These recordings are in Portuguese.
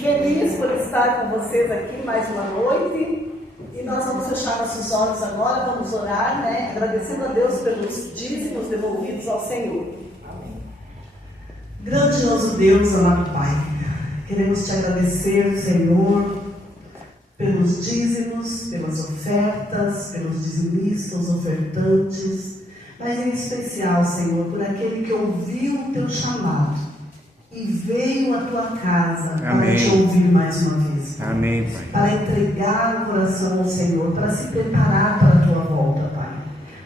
Feliz por estar com vocês aqui mais uma noite. E nós vamos fechar nossos olhos agora, vamos orar, né? Agradecendo a Deus pelos dízimos devolvidos ao Senhor. Amém. Grandioso Deus, amado Pai, queremos te agradecer, Senhor, pelos dízimos, pelas ofertas, pelos dizimistas, ofertantes, mas em especial, Senhor, por aquele que ouviu o teu chamado e veio à tua casa para te ouvir mais uma vez. Amém, Pai. Para entregar o coração ao Senhor, para se preparar para a tua volta, Pai.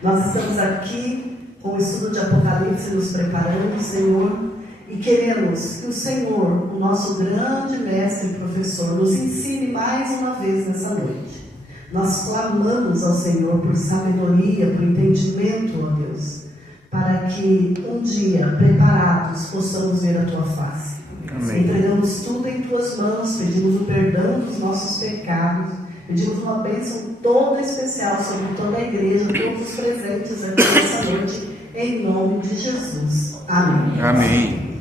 Nós estamos aqui com o estudo de Apocalipse, nos preparando, Senhor, e queremos que o Senhor, o nosso grande mestre e professor, nos ensine mais uma vez nessa noite. Nós clamamos ao Senhor por sabedoria, por entendimento, ó Deus, para que um dia, preparados, possamos ver a tua face. Amém. Entregamos tudo em tuas mãos, pedimos o perdão dos nossos pecados, pedimos uma bênção toda especial sobre toda a igreja, todos os presentes aqui nessa noite, em nome de Jesus. Amém. Amém.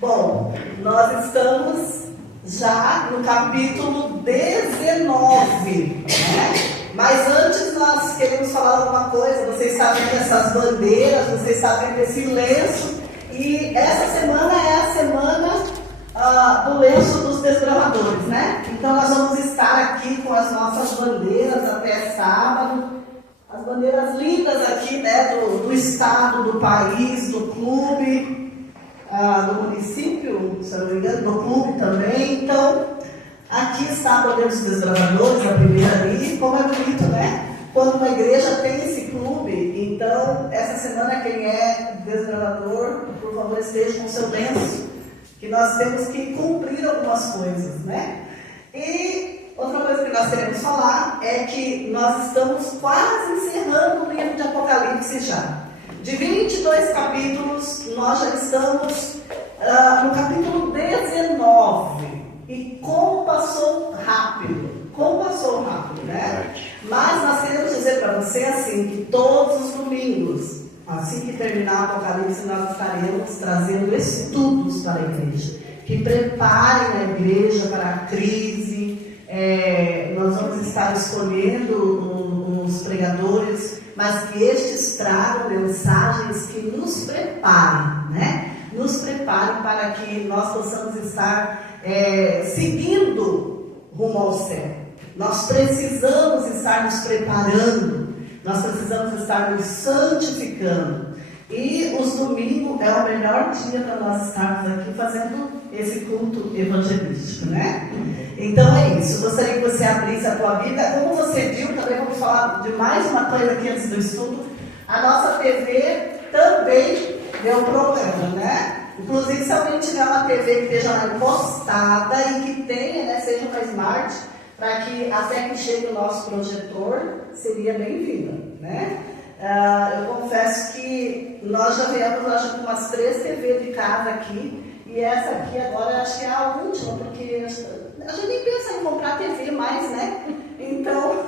Bom, nós estamos já no capítulo 19, né? Mas antes nós queremos falar alguma coisa. Você está vendo essas bandeiras, você está vendo esse lenço, e essa semana é a semana do lenço dos desbravadores, né? Então nós vamos estar aqui com as nossas bandeiras até sábado, as bandeiras lindas aqui, né, do estado, do país, do clube, do município, se eu não me engano, do clube também. Então, aqui está a bandeira dos desbravadores, a primeira ali. Como é bonito, né? Quando uma igreja tem esse clube. Então, essa semana, quem é desbravador, por favor, esteja com o seu lenço, que nós temos que cumprir algumas coisas, né? E outra coisa que nós queremos falar é que nós estamos quase encerrando o livro de Apocalipse já. De 22 capítulos, nós já estamos no capítulo 19. E como passou rápido, né? Mas nós queremos dizer para você assim, que todos os domingos, assim que terminar o Apocalipse, nós estaremos trazendo estudos para a igreja, que preparem a igreja para a crise. Nós vamos estar escolhendo uns pregadores, mas que estes tragam mensagens que nos preparem, né? Nos preparem para que nós possamos estar seguindo rumo ao céu. Nós precisamos estar nos preparando, nós precisamos estar nos santificando. E os domingos é o melhor dia para nós estarmos aqui fazendo esse culto evangelístico, né? Então é isso. Gostaria que você abrisse a tua Bíblia. Como você viu, também vamos falar de mais uma coisa aqui antes do estudo. A nossa TV também deu problema, né? Inclusive, se alguém tiver uma TV que esteja lá encostada e que tenha, né, seja uma Smart, para que até que chegue o nosso projetor, seria bem-vinda, né? Eu confesso que nós já viemos, acho que umas 3 TV de casa aqui, e essa aqui agora acho que é a última, porque a gente nem pensa em comprar TV mais, né? Então,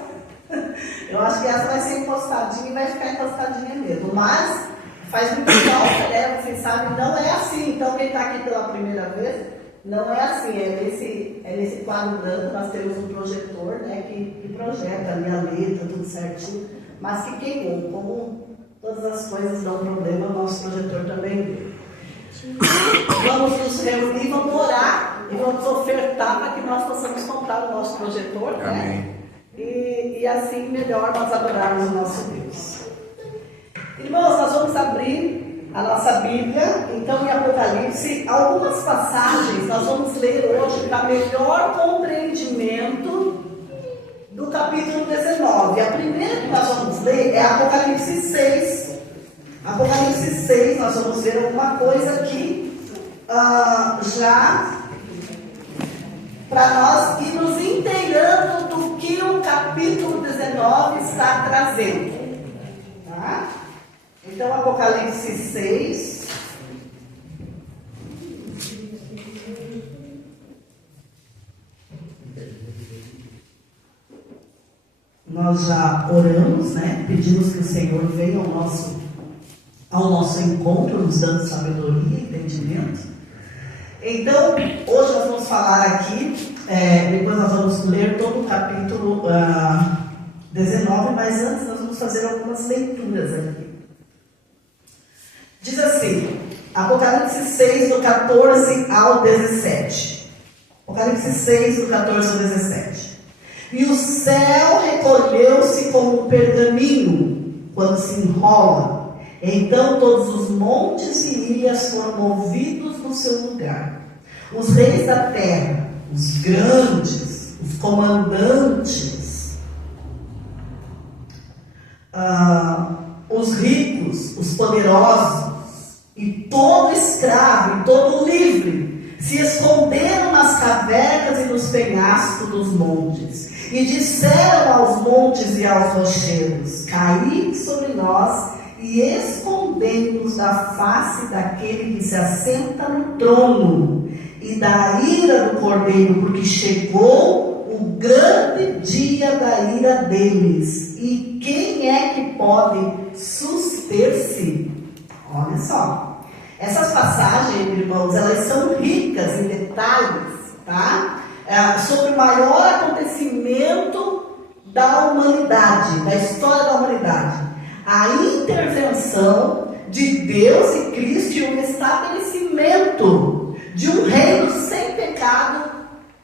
eu acho que essa vai ser encostadinha e vai ficar encostadinha mesmo, mas faz muito falta, né? Vocês sabem, não é assim. Então, quem está aqui pela primeira vez, não é assim. É nesse quadro branco, nós temos um projetor, né, que projeta ali a letra, tudo certinho, mas que queimou. Como todas as coisas dão problema, o nosso projetor também deu. Vamos nos reunir, vamos orar e vamos ofertar para que nós possamos comprar o nosso projetor, né? Amém. E assim melhor nós adorarmos o nosso Deus. Irmãos, nós vamos abrir a nossa Bíblia, então, em Apocalipse. Algumas passagens nós vamos ler hoje para melhor compreendimento do capítulo 19. A primeira que nós vamos ler é Apocalipse 6. Apocalipse 6, nós vamos ver alguma coisa aqui, já para nós irmos inteirando do que o capítulo 19 está trazendo. Tá? Então, Apocalipse 6. Nós já oramos, né? Pedimos que o Senhor venha ao nosso encontro, nos dando sabedoria e entendimento. Então, hoje nós vamos vamos falar aqui, depois nós vamos ler todo o capítulo 19, mas antes nós vamos fazer algumas leituras aqui. Diz assim, Apocalipse 6, do 14 ao 17. Apocalipse 6, do 14 ao 17. E o céu recolheu-se como um pergaminho, quando se enrola. Então todos os montes e ilhas foram movidos no seu lugar. Os reis da terra, os grandes, os comandantes, os ricos, os poderosos, e todo escravo, e todo livre, se esconderam nas cavernas e nos penhascos dos montes, e disseram aos montes e aos rochedos: caí sobre nós, e escondemos da face daquele que se assenta no trono, e da ira do Cordeiro, porque chegou o grande dia da ira deles. E quem é que pode suster-se? Olha só, essas passagens, irmãos, elas são ricas em detalhes, tá? Sobre o maior acontecimento da humanidade, da história da humanidade. A intervenção de Deus e Cristo e o estabelecimento de um reino sem pecado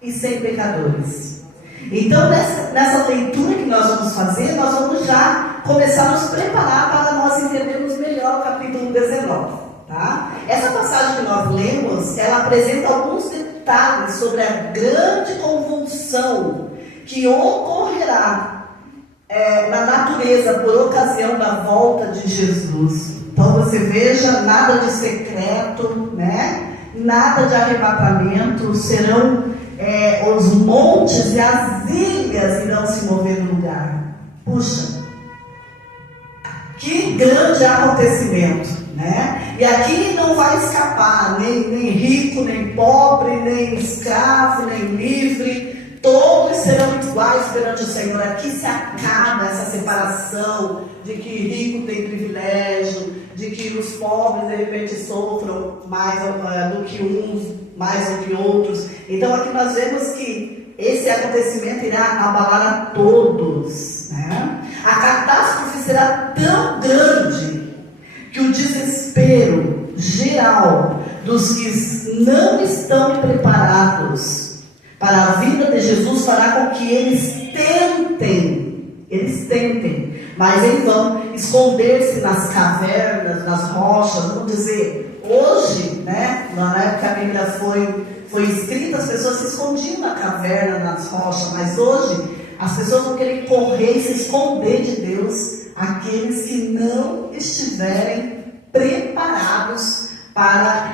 e sem pecadores. Então, nessa leitura que nós vamos fazer, nós vamos já começar a nos preparar para nós entendermos melhor o capítulo 19. Tá? Essa passagem que nós lemos, ela apresenta alguns detalhes sobre a grande convulsão que ocorrerá na natureza por ocasião da volta de Jesus. Então você veja, nada de secreto, né? Nada de arrebatamento, serão os montes e as ilhas irão se mover no lugar. Puxa, que grande acontecimento, né? E aqui não vai escapar nem rico, nem pobre, nem escravo, nem livre. Todos serão iguais perante o Senhor. Aqui se acaba essa separação de que rico tem privilégio, de que os pobres de repente sofram mais do que uns, mais do que outros. Então aqui nós vemos que esse acontecimento irá abalar a todos, né? A catástrofe será tão grande que o desespero geral dos que não estão preparados para a vinda de Jesus fará com que eles tentem, mas em vão, esconder-se nas cavernas, nas rochas. Vamos dizer, hoje, né, na época que a Bíblia foi escrita, as pessoas se escondiam na caverna, nas rochas, mas hoje as pessoas vão querer correr e se esconder de Deus, aqueles que não estiverem preparados para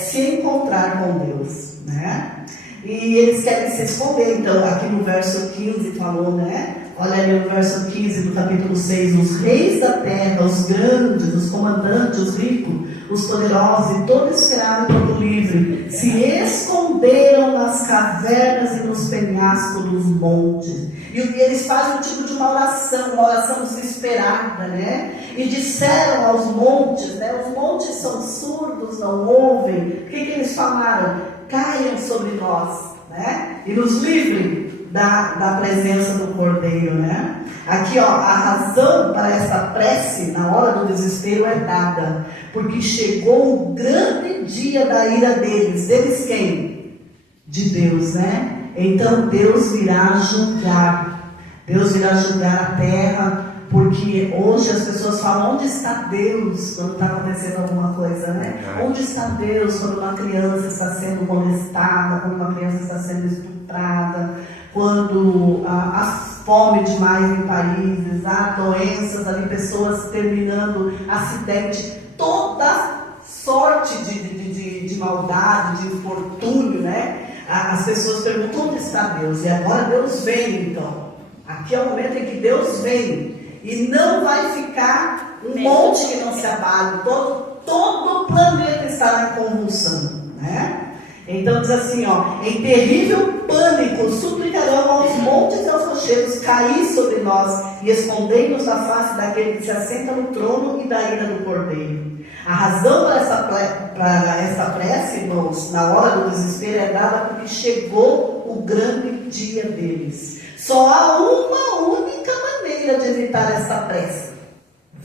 se encontrar com Deus, né? E eles querem se esconder. Então aqui no verso 15 falou, né? Olha ali no verso 15 do capítulo 6, os reis da terra, os grandes, os comandantes, os ricos, os poderosos e todo escravo e todo livre se esconderam nas cavernas e nos penhascos dos montes. E eles fazem um tipo de uma oração desesperada, né? E disseram aos montes, né? Os montes são surdos, não ouvem. O que eles falaram? Caiam sobre nós, né? E nos livrem da presença do Cordeiro, né? Aqui, ó, a razão para essa prece na hora do desespero é dada, porque chegou o grande dia da ira deles. Deles quem? De Deus, né? Então Deus virá julgar. Deus virá julgar a terra, porque hoje as pessoas falam: onde está Deus quando está acontecendo alguma coisa, né? Onde está Deus quando uma criança está sendo molestada, quando uma criança está sendo estuprada, quando há fome demais em países, há doenças ali, pessoas terminando, acidente, toda sorte de maldade, de infortúnio, né? As pessoas perguntam: onde está Deus? E agora Deus vem, então. Aqui é o momento em que Deus vem. E não vai ficar um monte que não se abale. Todo o planeta estará em convulsão, né? Então diz assim, ó, em terrível pânico suplicarão aos montes e aos rochedos cair sobre nós e escondei-nos da face daquele que se assenta no trono e da ira do Cordeiro. A razão para essa prece, irmãos, na hora do desespero é dada porque chegou o grande dia deles. Só há uma única maneira de evitar essa prece.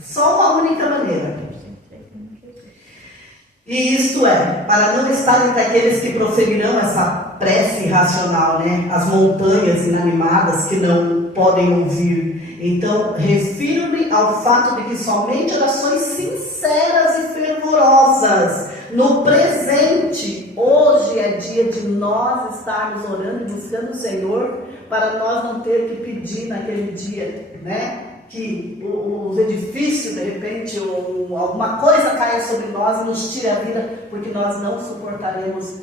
Só uma única maneira. E isto é, para não estar entre aqueles que proferirão essa prece irracional, né? As montanhas inanimadas que não podem ouvir. Então, refiro-me ao fato de que somente orações sinceras e fervorosas, no presente, hoje é dia de nós estarmos orando e buscando o Senhor, para nós não ter que pedir naquele dia, né? Que os edifícios, de repente, ou alguma coisa caia sobre nós e nos tire a vida, porque nós não suportaremos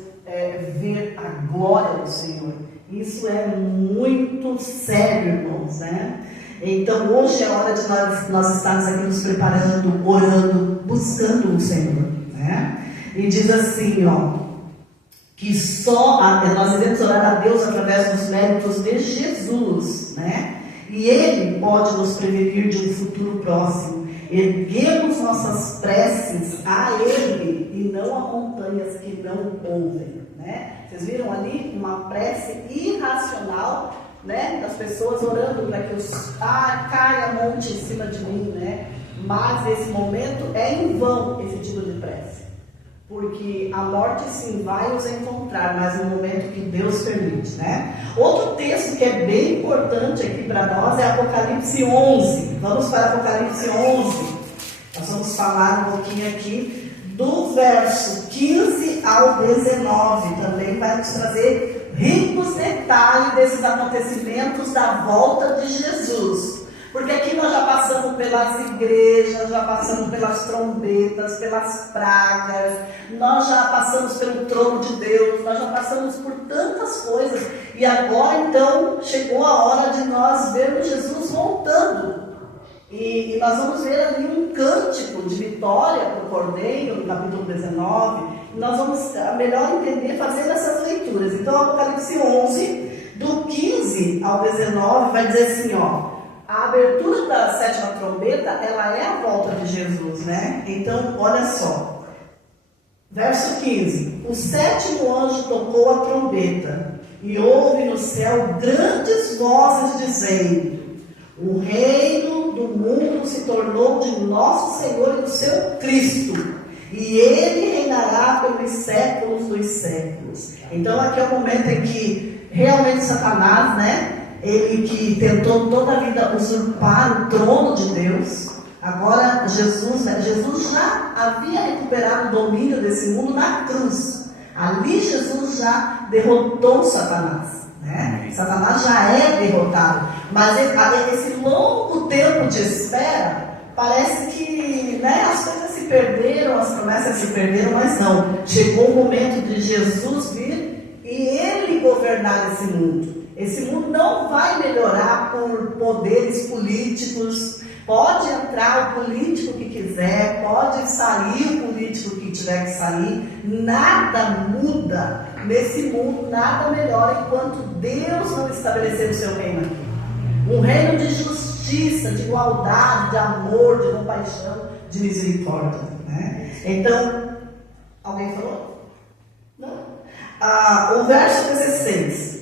ver a glória do Senhor. Isso é muito sério, irmãos, né? Então, hoje é a hora de nós estarmos aqui nos preparando, orando, buscando o Senhor, né? E diz assim, ó, que nós devemos orar a Deus através dos méritos de Jesus, né? E Ele pode nos prevenir de um futuro próximo. Erguemos nossas preces a Ele e não a montanhas que não ouvem, né? Vocês viram ali uma prece irracional, né? Das pessoas orando para que caia monte em cima de mim, né? Mas esse momento é em vão esse tipo de prece. Porque a morte sim vai os encontrar, mas no momento que Deus permite, né? Outro texto que é bem importante aqui para nós é Apocalipse 11. Vamos para Apocalipse 11. Nós vamos falar um pouquinho aqui do verso 15 ao 19. Também vai nos trazer ricos detalhes desses acontecimentos da volta de Jesus. Porque aqui nós já passamos pelas igrejas, já passamos pelas trombetas, pelas pragas, nós já passamos pelo trono de Deus, nós já passamos por tantas coisas. E agora então chegou a hora de nós vermos Jesus voltando. E nós vamos ver ali um cântico de vitória para o Cordeiro, no capítulo 19. E nós vamos melhor entender fazendo essas leituras. Então Apocalipse 11, do 15 ao 19, vai dizer assim, ó. A abertura da sétima trombeta, ela é a volta de Jesus, né? Então, olha só. Verso 15. O sétimo anjo tocou a trombeta e houve no céu grandes vozes dizendo: o reino do mundo se tornou de nosso Senhor e do seu Cristo, e Ele reinará pelos séculos dos séculos. Então, aqui é o momento em que realmente Satanás, né? Ele que tentou toda a vida usurpar o trono de Deus, agora Jesus já havia recuperado o domínio desse mundo na cruz. Ali Jesus já derrotou Satanás, né? Satanás já é derrotado, mas esse longo tempo de espera, parece que, né, as coisas se perderam, as promessas se perderam, mas não. Chegou o momento de Jesus vir e Ele governar esse mundo. Esse mundo não vai melhorar por poderes políticos. Pode entrar o político que quiser, pode sair o político que tiver que sair. Nada muda nesse mundo, nada melhora enquanto Deus não estabelecer o seu reino aqui. Um reino de justiça, de igualdade, de amor, de compaixão, de misericórdia, né? Então, alguém falou? Não? O verso 16.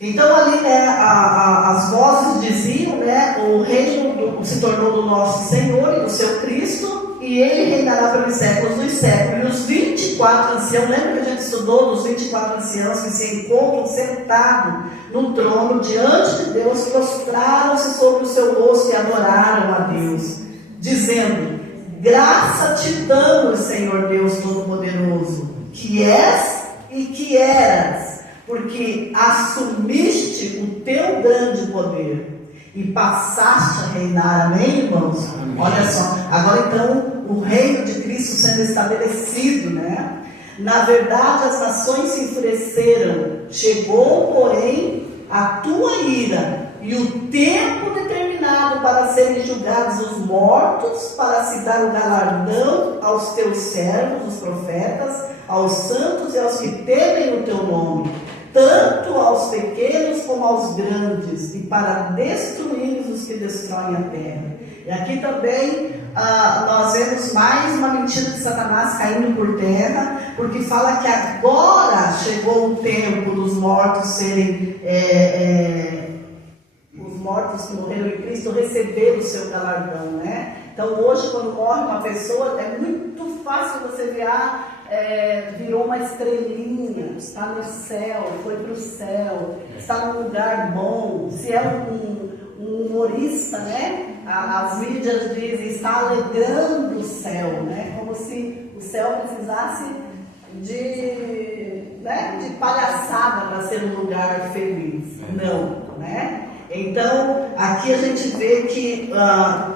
Então ali, né, as vozes diziam, né, o reino se tornou do nosso Senhor e do seu Cristo, e Ele reinará pelos séculos dos séculos. E os 24 anciãos, lembra que a gente estudou dos 24 anciãos que se encontram sentados no trono diante de Deus, prostraram-se sobre o seu rosto e adoraram a Deus, dizendo: graça te damos, Senhor Deus Todo-Poderoso, que és e que eras, porque assumiste o teu grande poder e passaste a reinar. Amém, irmãos? Amém. Olha só, agora então o reino de Cristo sendo estabelecido, né? Na verdade as nações se enfureceram, chegou porém a tua ira e o tempo determinado para serem julgados os mortos, para se dar o galardão aos teus servos, os profetas, aos santos e aos que temem o teu nome, tanto aos pequenos como aos grandes, e para destruir os que destroem a terra. E aqui também nós vemos mais uma mentira de Satanás caindo por terra, porque fala que agora chegou o tempo dos mortos serem, os mortos que morreram em Cristo receber o seu galardão, né? Então hoje, quando morre uma pessoa, é muito fácil você ver, virou uma estrelinha, está no céu, foi para o céu, está num lugar bom. Se é um humorista, né? As mídias dizem, está alegrando o céu, né? Como se o céu precisasse de palhaçada para ser um lugar feliz. Não, né? Então, aqui a gente vê que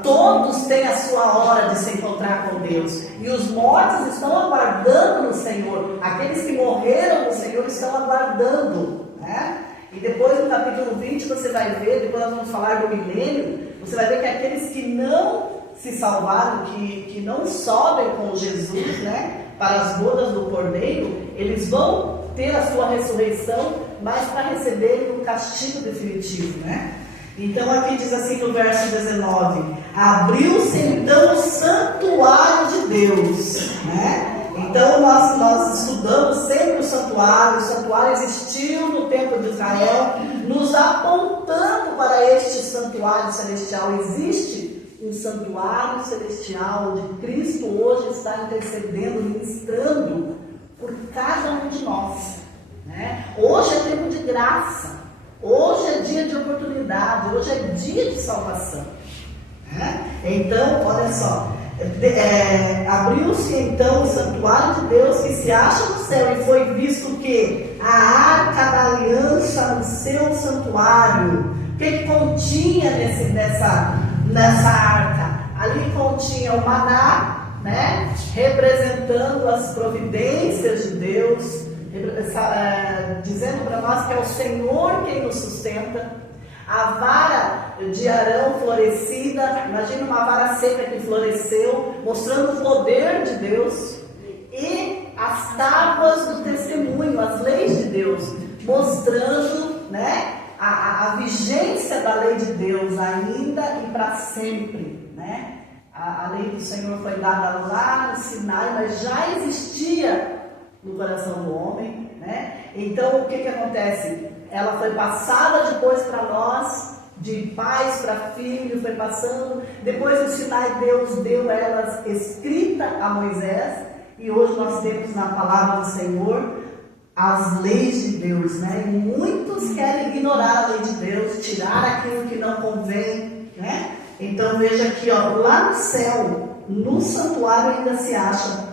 todos têm a sua hora de se encontrar com Deus. E os mortos estão aguardando no Senhor. Aqueles que morreram no Senhor estão aguardando, né? E depois no capítulo 20 você vai ver, depois nós vamos falar do milênio, você vai ver que aqueles que não se salvaram, que não sobem com Jesus, né, para as bodas do Cordeiro, eles vão ter a sua ressurreição, mas para receberem o castigo definitivo, né? Então aqui diz assim no verso 19: abriu-se então o santuário de Deus, né? Então nós estudamos sempre o santuário existiu no tempo de Israel, nos apontando para este santuário celestial. Existe um santuário celestial onde Cristo hoje está intercedendo, ministrando por cada um de nós, né? Hoje é tempo de graça, hoje é dia de oportunidade, hoje é dia de salvação, né? Então, olha só, abriu-se então o santuário de Deus que se acha no céu, e foi visto que a arca da aliança no seu santuário. O que continha nessa arca? Ali continha o maná, né? Representando as providências de Deus, dizendo para nós que é o Senhor quem nos sustenta. A vara de Arão florescida, imagina uma vara seca que floresceu, mostrando o poder de Deus. E as tábuas do testemunho, as leis de Deus, mostrando, né, a vigência da lei de Deus ainda e para sempre, né? A lei do Senhor foi dada lá no Sinai, mas já existia no coração do homem, né? Então o que acontece? Ela foi passada depois para nós, de pais para filho, foi passando. Depois do Sinai, Deus deu ela escrita a Moisés, e hoje nós temos na palavra do Senhor as leis de Deus, né? E muitos querem ignorar a lei de Deus, tirar aquilo que não convém, né? Então veja aqui, ó, lá no céu, no santuário ainda se acha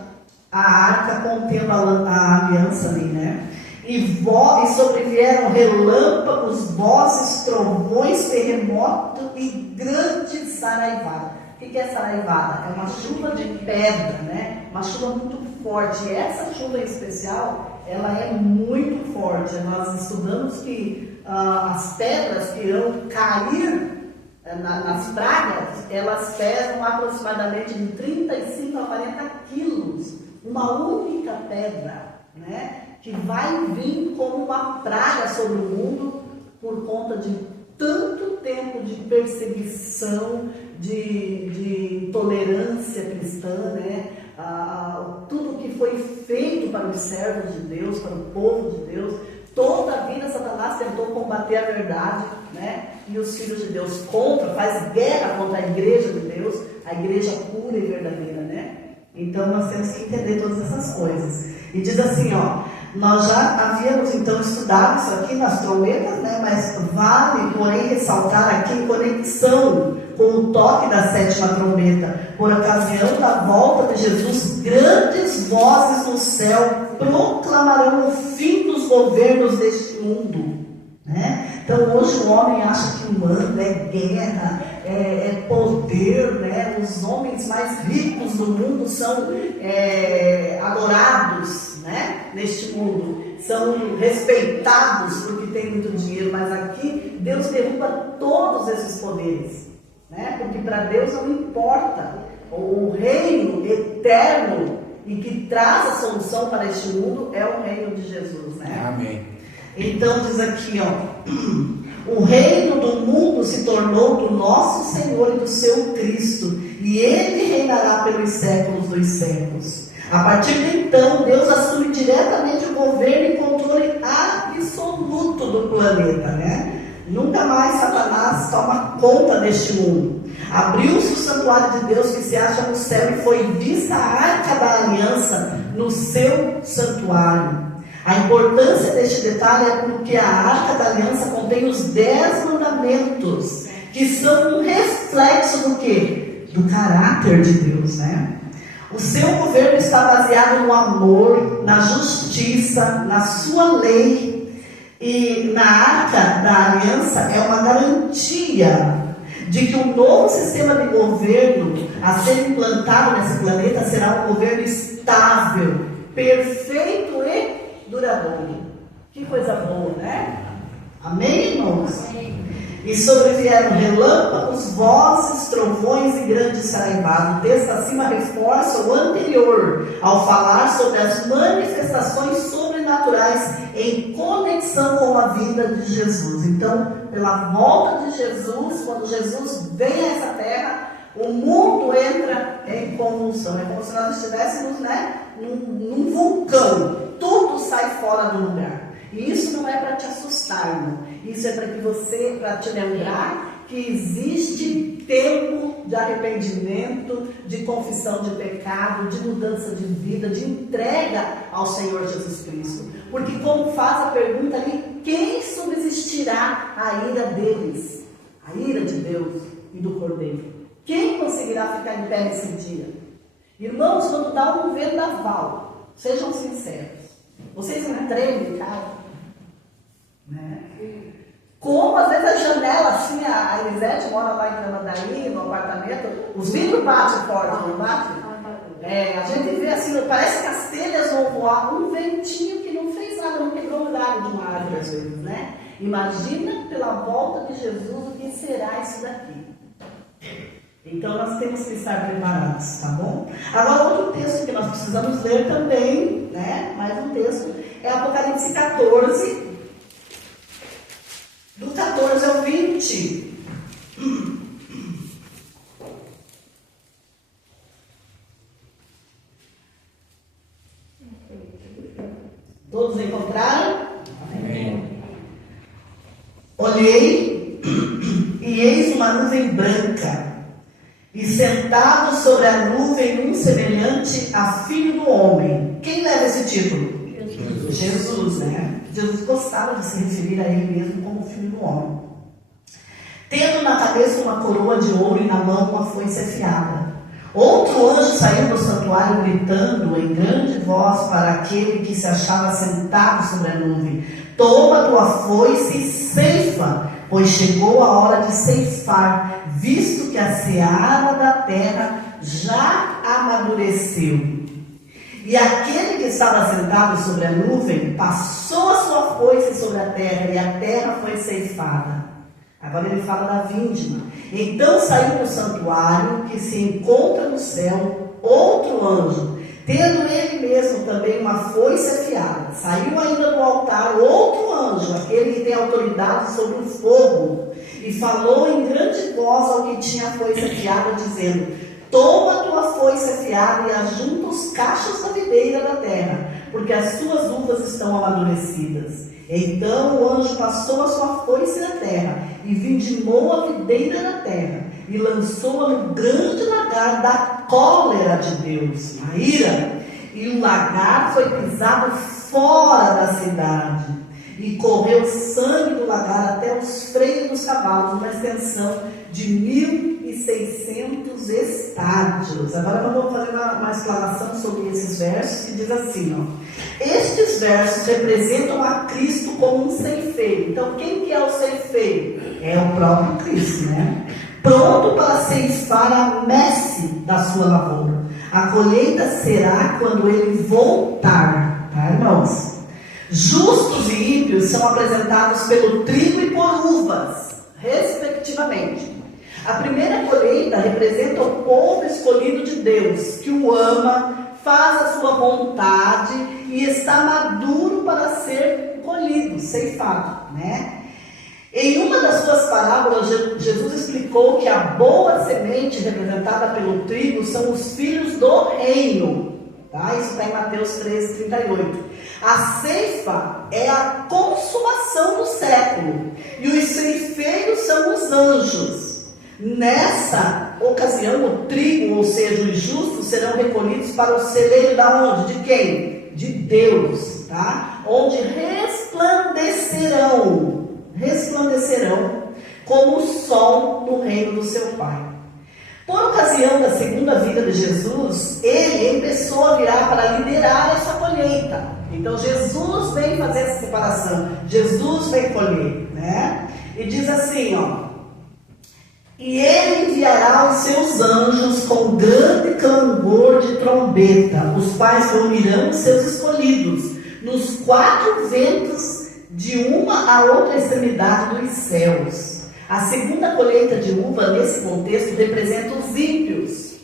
a arca contendo a aliança ali, né? E sobrevieram relâmpagos, vozes, trovões, terremoto e grande saraivada. O que é saraivada? É uma chuva de pedra, né? Uma chuva muito forte. E essa chuva em especial, ela é muito forte. Nós estudamos que as pedras que irão cair nas pragas, elas pesam aproximadamente de 35 a 40 quilos. Uma única pedra, né? Que vai vir como uma praga sobre o mundo por conta de tanto tempo de perseguição, de intolerância cristã, né? Tudo que foi feito para os servos de Deus, para o povo de Deus, toda a vida Satanás tentou combater a verdade, né? E os filhos de Deus faz guerra contra a igreja de Deus, a igreja pura e verdadeira, né? Então nós temos que entender todas essas coisas. E diz assim, ó, nós já havíamos então estudado isso aqui nas trombetas, né? Mas vale, porém, ressaltar aqui em conexão com o toque da sétima trombeta, por ocasião da volta de Jesus, grandes vozes no céu proclamarão o fim dos governos deste mundo, né? Então hoje o homem acha que manda, é guerra, é poder, né? Os homens mais ricos do mundo são adorados, né? Neste mundo, são respeitados porque têm muito dinheiro, mas aqui Deus derruba todos esses poderes, né? Porque para Deus não importa, o reino eterno e que traz a solução para este mundo é o reino de Jesus, né? Amém. Então diz aqui, ó, o reino do mundo se tornou do nosso Senhor e do seu Cristo, e Ele reinará pelos séculos dos séculos. A partir de então, Deus assume diretamente o governo e controle absoluto do planeta, né? Nunca mais Satanás toma conta deste mundo. Abriu-se o santuário de Deus que se acha no céu e foi vista a arca da aliança no seu santuário. A importância deste detalhe é porque a arca da aliança contém os 10 mandamentos, que são um reflexo do quê? Do caráter de Deus, né? O seu governo está baseado no amor, na justiça, na sua lei. E na arca da aliança é uma garantia de que um novo sistema de governo a ser implantado nesse planeta será um governo estável, perfeito e duradouro. Que coisa boa, né? Amém, irmãos? Amém. E sobrevieram relâmpagos, vozes, trovões e grandes saraivados. O texto acima reforça o anterior, ao falar sobre as manifestações sobrenaturais em conexão com a vida de Jesus. Então, pela volta de Jesus, quando Jesus vem a essa terra, o mundo entra em convulsão. É como se nós estivéssemos, né, num vulcão. Tudo sai fora do lugar. E isso não é para te assustar, irmão. Isso é para te lembrar que existe tempo de arrependimento, de confissão de pecado, de mudança de vida, de entrega ao Senhor Jesus Cristo. Porque como faz a pergunta ali, quem subsistirá à ira deles? A ira de Deus e do Cordeiro. Quem conseguirá ficar em pé nesse dia? Irmãos, quando dá um vendaval, sejam sinceros. Vocês não tremem em casa? Né? Como às vezes a janela, assim, a Elisete mora lá em Canadaí, no apartamento, os vidros batem forte, não bate? A gente vê assim, parece que as telhas vão voar, um ventinho que não fez nada, não quebrou o galho de uma árvore às vezes, né? Imagina pela volta de Jesus o que será isso daqui. Então nós temos que estar preparados, tá bom? Agora outro texto que nós precisamos ler também, né? Mais um texto, é Apocalipse 14, do 14 ao 20. Todos encontraram? Amém. Olhei e eis uma nuvem branca, e sentado sobre a nuvem um semelhante a filho do homem. Quem leva esse título? Jesus, né? Jesus gostava de se referir a ele mesmo como filho do homem. Tendo na cabeça uma coroa de ouro e na mão uma foice afiada. Outro anjo saiu do santuário gritando em grande voz para aquele que se achava sentado sobre a nuvem: toma tua foice e ceifa, pois chegou a hora de ceifar, visto que a seara da terra já amadureceu. E aquele que estava sentado sobre a nuvem passou a sua foice sobre a terra, e a terra foi ceifada. Agora ele fala da vindima. Então saiu do santuário que se encontra no céu outro anjo, tendo ele mesmo também uma foice afiada. Saiu ainda do altar outro anjo, aquele que tem autoridade sobre o fogo, e falou em grande voz ao que tinha a foice afiada, dizendo: toma tua foice afiada e ajunta os cachos da videira da terra, porque as suas uvas estão amadurecidas. Então o anjo passou a sua foice na terra e vindimou a videira da terra e lançou-a no grande lagar da cólera de Deus, a ira. E o lagar foi pisado fora da cidade, e correu sangue do lagar até os freios dos cavalos, uma extensão de 1.600 estádios. Agora vamos fazer uma explanação sobre esses versos, que diz assim, ó. Estes versos representam a Cristo como um ceifeiro. Então quem que é o ceifeiro? É o próprio Cristo, né? Pronto para ceifar a messe da sua lavoura. A colheita será quando ele voltar, tá, irmãos? Justos e ímpios são apresentados pelo trigo e por uvas, respectivamente. A primeira colheita representa o povo escolhido de Deus, que o ama faz a sua vontade e está maduro para ser colhido, ceifado, né? Em uma das suas parábolas, Jesus explicou que a boa semente representada pelo trigo são os filhos do reino. Tá? Isso está em Mateus 13:38. A ceifa é a consumação do século e os ceifeiros são os anjos. Nessa ocasião, o trigo, ou seja, os justos, serão recolhidos para o celeiro da onde? De quem? De Deus, tá? Onde resplandecerão como o sol no reino do seu Pai. Por ocasião da segunda vinda de Jesus, ele em pessoa virá para liderar essa colheita. Então Jesus vem fazer essa separação, Jesus vem colher, né? E diz assim, ó: e ele enviará os seus anjos com grande clangor de trombeta, os quais reunirão os seus escolhidos nos quatro ventos, de uma a outra extremidade dos céus. A segunda colheita de uva, nesse contexto, representa os ímpios.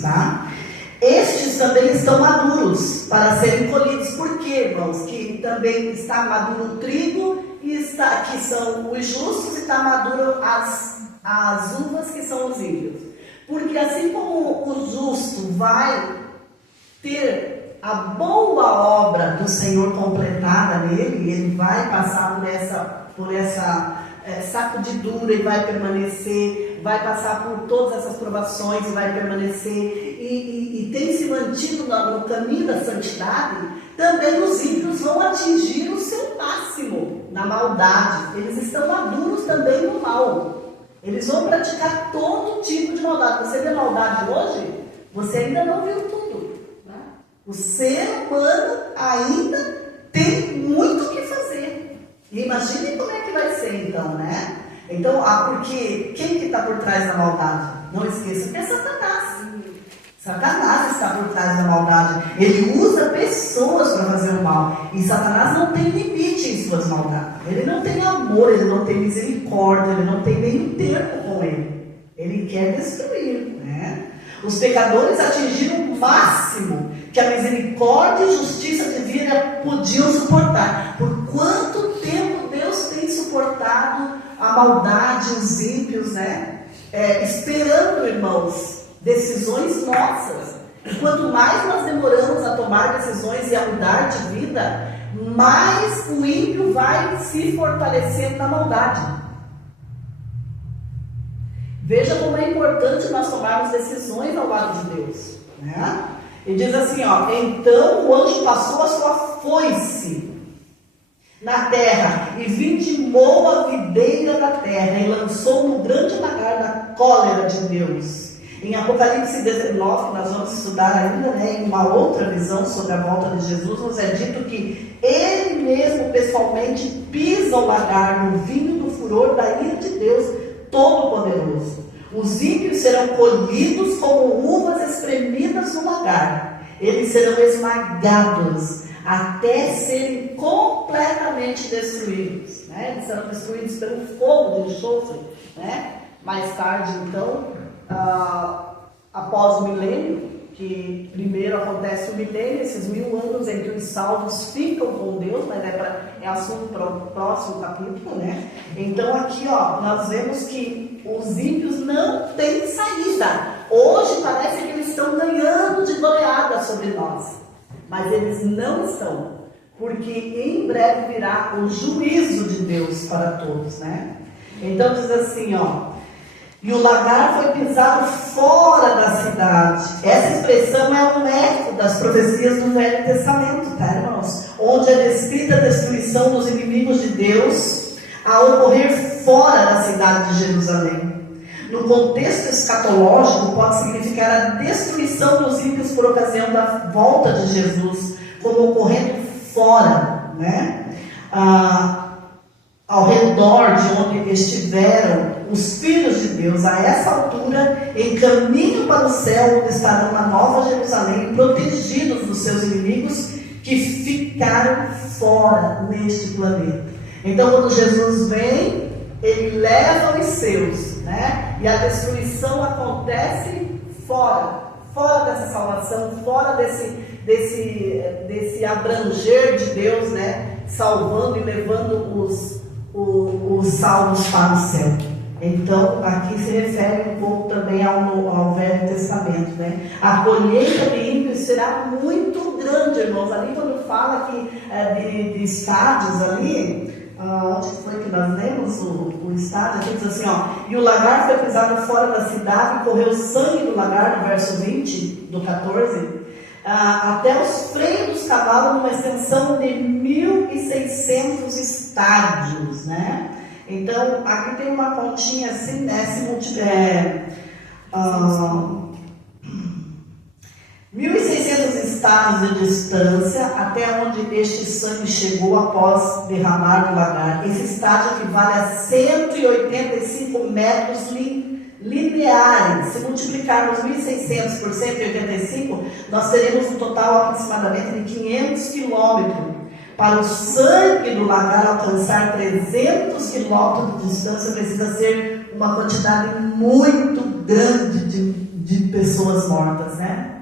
Tá? Estes também estão maduros para serem colhidos. Por quê, irmãos? Que também está maduro o trigo, que são os justos, e está maduro as uvas, que são os ímpios. Porque assim como o justo vai ter a boa obra do Senhor completada nele, ele vai passar por essa sacudidura e vai permanecer, vai passar por todas essas provações e vai permanecer, e tem se mantido no caminho da santidade. Também os ímpios vão atingir o seu máximo na maldade. Eles estão maduros também no mal. Eles vão praticar todo tipo de maldade. Você vê maldade hoje? Você ainda não viu tudo. O ser humano ainda tem muito o que fazer. E imagine como é que vai ser então, né? Então, porque quem que está por trás da maldade? Não esqueça que é Satanás. Satanás está por trás da maldade. Ele usa pessoas para fazer o mal. E Satanás não tem limite em suas maldades. Ele não tem amor, ele não tem misericórdia, ele não tem meio termo com ele. Ele quer destruir, né? Os pecadores atingiram o máximo que a misericórdia e justiça divina podiam suportar. Por quanto tempo Deus tem suportado a maldade, os ímpios, né? Esperando, irmãos, decisões nossas. E quanto mais nós demoramos a tomar decisões e a mudar de vida, mais o ímpio vai se fortalecendo na maldade. Veja como é importante nós tomarmos decisões ao lado de Deus, né? E diz assim, ó: então o anjo passou a sua foice na terra e vindimou a videira da terra e lançou no grande lagar da cólera de Deus. Em Apocalipse 19, que nós vamos estudar ainda, né, em uma outra visão sobre a volta de Jesus, nos é dito que ele mesmo pessoalmente pisa o lagar no vinho do furor da ira de Deus Todo-Poderoso. Os ímpios serão colhidos como uvas espremidas no lagar. Eles serão esmagados até serem completamente destruídos, né? Eles serão destruídos pelo fogo de enxofre, né? Mais tarde, então, após o milênio, que primeiro acontece o milênio, esses 1000 anos em que os salvos ficam com Deus, mas é assunto para o próximo capítulo, né? Então aqui, ó, nós vemos que os ímpios não têm saída. Hoje parece que eles estão ganhando de goleada sobre nós, mas eles não estão, porque em breve virá o juízo de Deus para todos, né? Então diz assim, ó: e o lagar foi pisado fora da cidade. Essa expressão é um eco das profecias do Velho Testamento, tá, irmãos? Onde é descrita a destruição dos inimigos de Deus a ocorrer fora da cidade de Jerusalém. No contexto escatológico, pode significar a destruição dos ímpios por ocasião da volta de Jesus, como ocorrendo fora, né? Ao redor de onde estiveram os filhos de Deus, a essa altura, em caminho para o céu, onde estarão na Nova Jerusalém, protegidos dos seus inimigos que ficaram fora neste planeta. Então, quando Jesus vem, ele leva os seus, né? E a destruição acontece fora fora dessa salvação, fora desse abranger de Deus, né? Salvando e levando os salvos para o céu. Então, aqui se refere um pouco também ao Velho Testamento, né? A colheita de ímpios será muito grande, irmãos. Ali quando fala que, de estádios ali, onde foi que nós lemos o estádio? Aqui diz assim, ó: e o lagar foi pisado fora da cidade, e correu sangue do lagar, no verso 20, do 14, até os freios dos cavalos, numa extensão de 1.600 estádios, né? Então, aqui tem uma continha assim, né? 1.600 estádios de distância até onde este sangue chegou após derramar no lagar. Esse estádio equivale a 185 metros lineares. Se multiplicarmos 1.600 por 185, nós teremos um total aproximadamente de 500 quilômetros. Para o sangue do lagar alcançar 300 quilômetros de distância, precisa ser uma quantidade muito grande de pessoas mortas, né?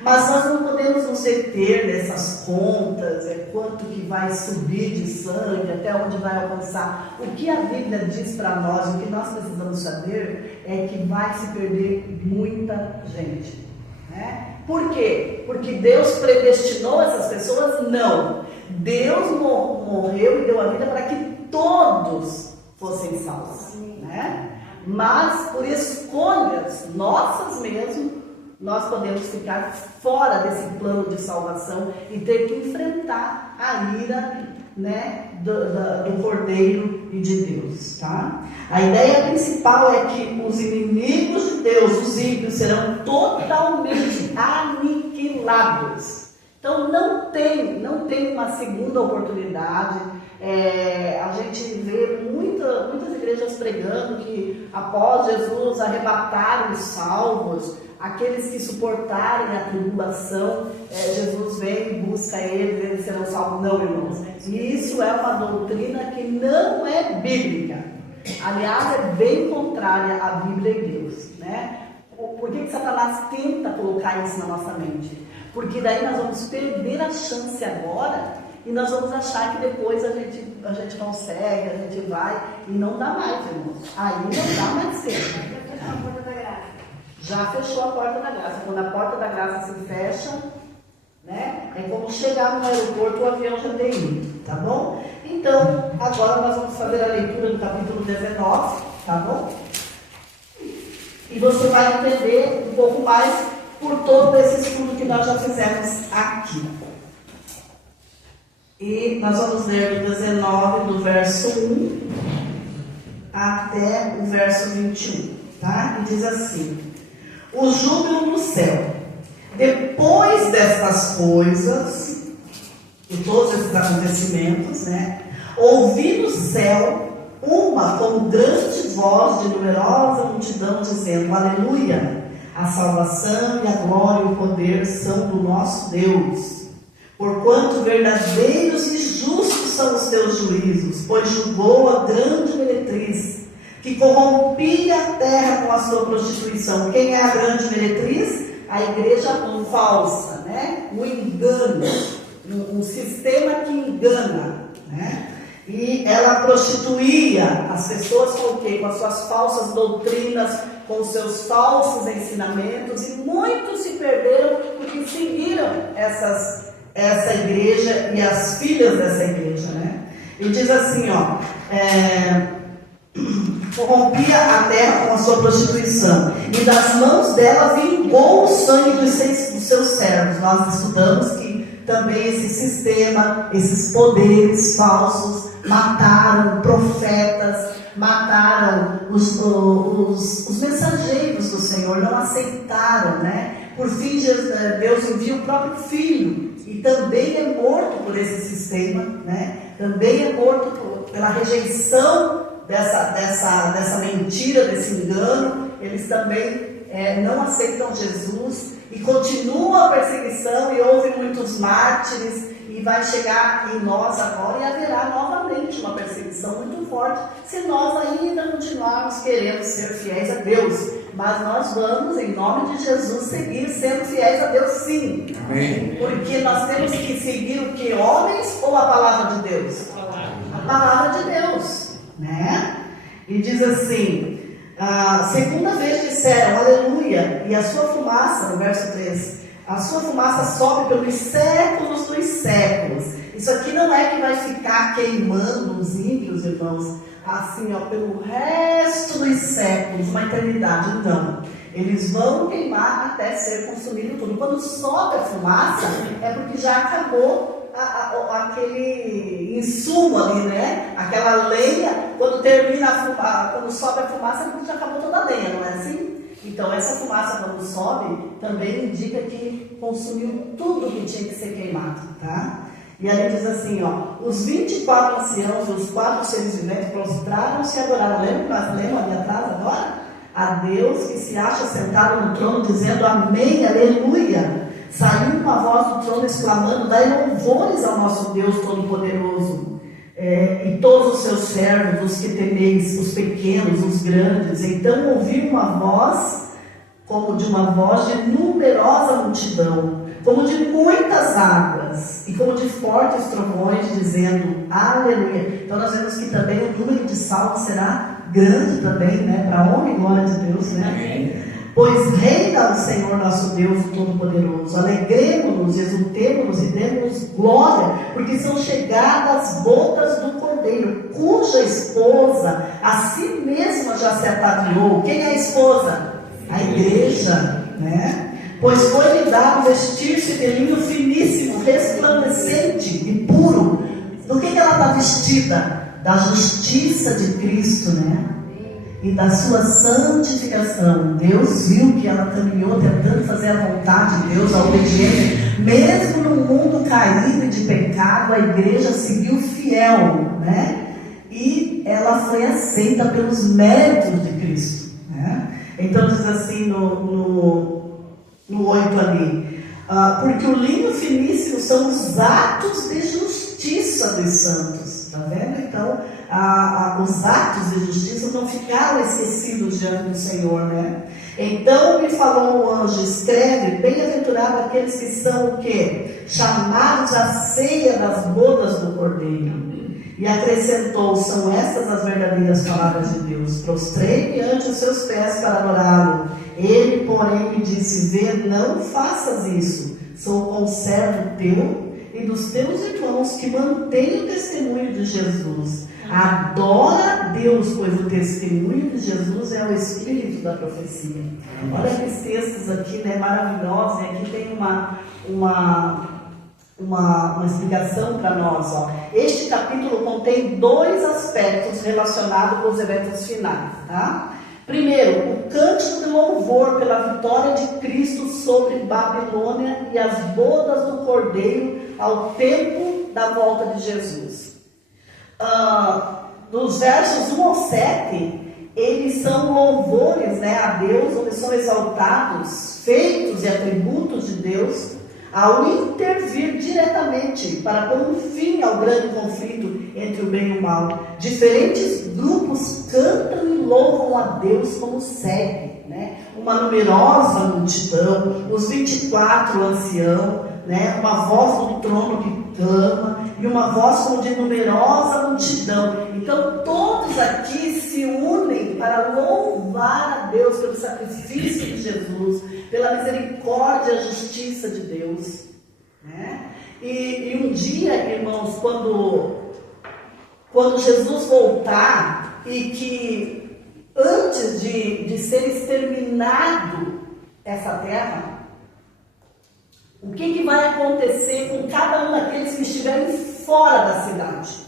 Mas nós não podemos nos deter nessas contas, quanto que vai subir de sangue, até onde vai alcançar. O que a Bíblia diz para nós, o que nós precisamos saber, é que vai se perder muita gente, né? Por quê? Porque Deus predestinou essas pessoas? Não. Deus morreu e deu a vida para que todos fossem salvos, né? Mas por escolhas nossas mesmo, nós podemos ficar fora desse plano de salvação e ter que enfrentar a ira, né, do Cordeiro e de Deus, tá? A ideia principal é que os inimigos de Deus, os ímpios, serão totalmente aniquilados. Então não tem uma segunda oportunidade. A gente vê muitas igrejas pregando que após Jesus arrebatar os salvos, aqueles que suportarem a tribulação, Jesus vem e busca eles serão salvos. Não, irmãos. E isso é uma doutrina que não é bíblica. Aliás, é bem contrária à Bíblia e Deus, né? Por que Satanás tenta colocar isso na nossa mente? Porque daí nós vamos perder a chance agora e nós vamos achar que depois a gente consegue, a gente vai, e não dá mais, irmãos. Aí não dá mais tempo. Já fechou a porta da graça. Quando a porta da graça se fecha, né, é como chegar no aeroporto, o avião já tem ido, tá bom? Então, agora nós vamos fazer a leitura do capítulo 19, tá bom? E você vai entender um pouco mais por todo esse estudo que nós já fizemos aqui. E nós vamos ler do 19, do verso 1 até o verso 21, tá? E diz assim: o júbilo no céu. Depois destas coisas, de todos esses acontecimentos, né? Ouvi no céu uma como grande voz de numerosa multidão dizendo: aleluia! A salvação e a glória e o poder são do nosso Deus. Porquanto verdadeiros e justos são os teus juízos, pois julgou a grande meretriz, que corrompia a terra com a sua prostituição. Quem é a grande meretriz? A igreja falsa, né? O engano, um sistema que engana, né? E ela prostituía as pessoas com o quê? Com as suas falsas doutrinas, com os seus falsos ensinamentos, e muitos se perderam porque seguiram essa igreja e as filhas dessa igreja, né? E diz assim, ó, corrompia a terra com a sua prostituição, e das mãos dela vingou o sangue dos seus servos. Nós estudamos que também esse sistema, esses poderes falsos mataram profetas, mataram os mensageiros do Senhor, não aceitaram, né? Por fim, Deus envia o próprio Filho, e também é morto por esse sistema, né? Também é morto pela rejeição dessa mentira, desse engano. Eles também não aceitam Jesus, e continua a perseguição, e houve muitos mártires, e vai chegar em nós agora, e haverá novamente uma perseguição muito forte, se nós ainda continuarmos querendo ser fiéis a Deus. mas nós vamos, em nome de Jesus, seguir sendo fiéis a Deus, sim. Amém. Porque nós temos que seguir o que? Homens ou a palavra de Deus? A palavra de Deus, né? E diz assim, a segunda vez disseram, aleluia, e a sua fumaça, no verso 3, a sua fumaça sobe pelos séculos dos séculos. Isso aqui não é que vai ficar queimando os ímpios, irmãos, assim, ó, pelo resto dos séculos, uma eternidade, não. Eles vão queimar até ser consumido tudo. Quando sobe a fumaça, é porque já acabou aquele insumo ali, né? Aquela lenha, quando termina a fumaça, quando sobe a fumaça, é porque já acabou toda a lenha, não é assim? Então essa fumaça, quando sobe, também indica que consumiu tudo que tinha que ser queimado, tá? E aí diz assim, ó, os 24 anciãos e os 4 seres viventes prostraram-se e adoraram. Lembra ali atrás agora? A Deus que se acha sentado no trono, dizendo amém, aleluia. Saiu uma voz do trono exclamando, dai louvores ao nosso Deus Todo-Poderoso. E todos os seus servos, os que temeis, os pequenos, os grandes. Então ouvi uma voz, como de uma voz de numerosa multidão, como de muitas águas, e como de fortes trovões, dizendo, aleluia. Então nós vemos que também o número de salmos será grande também, né? Para a honra e glória de Deus, né? Amém. Pois reina o Senhor nosso Deus Todo-Poderoso. Alegremos-nos, exultemos e demos glória, porque são chegadas as bodas do Cordeiro, cuja esposa a si mesma já se ataviou. Quem é a esposa? A igreja, né? Pois foi-lhe dado vestir-se de linho finíssimo, resplandecente e puro. Do que ela está vestida? Da justiça de Cristo, né? E da sua santificação. Deus viu que ela caminhou tentando fazer a vontade de Deus, a obediência. Mesmo no mundo caído de pecado, a igreja seguiu fiel, né? E ela foi aceita pelos méritos de Cristo, né? Então diz assim no 8 ali, porque o linho finíssimo são os atos de justiça dos santos, tá vendo? Então os atos de justiça não ficaram esquecidos diante do Senhor, né? Então me falou o anjo, escreve, bem-aventurado aqueles que são o quê? Chamados à ceia das bodas do Cordeiro. E acrescentou, são estas as verdadeiras palavras de Deus. Prostrei-me ante os seus pés para adorá-lo. Ele, porém, me disse, vê, não faças isso. Sou conservo teu e dos teus irmãos que mantêm o testemunho de Jesus. Adora a Deus, pois o testemunho de Jesus é o espírito da profecia. Olha esses textos aqui, né, maravilhosos. E aqui tem uma explicação para nós, ó. Este capítulo contém 2 aspectos relacionados com os eventos finais, tá? Primeiro, o cântico de louvor pela vitória de Cristo sobre Babilônia e as bodas do Cordeiro ao tempo da volta de Jesus. Dos versos 1 ao 7, eles são louvores, né, a Deus, onde são exaltados feitos e atributos de Deus, ao intervir diretamente para pôr um fim ao grande conflito entre o bem e o mal. Diferentes grupos cantam e louvam a Deus como segue, né? Uma numerosa multidão, os 24 anciãos, né? Uma voz do trono que clama e uma voz como de numerosa multidão. Então todos aqui se unem para louvar a Deus pelo sacrifício de Jesus, pela misericórdia e justiça de Deus, né? E um dia, irmãos, quando Jesus voltar e que antes de ser exterminado essa terra, o que vai acontecer com cada um daqueles que estiverem fora da cidade?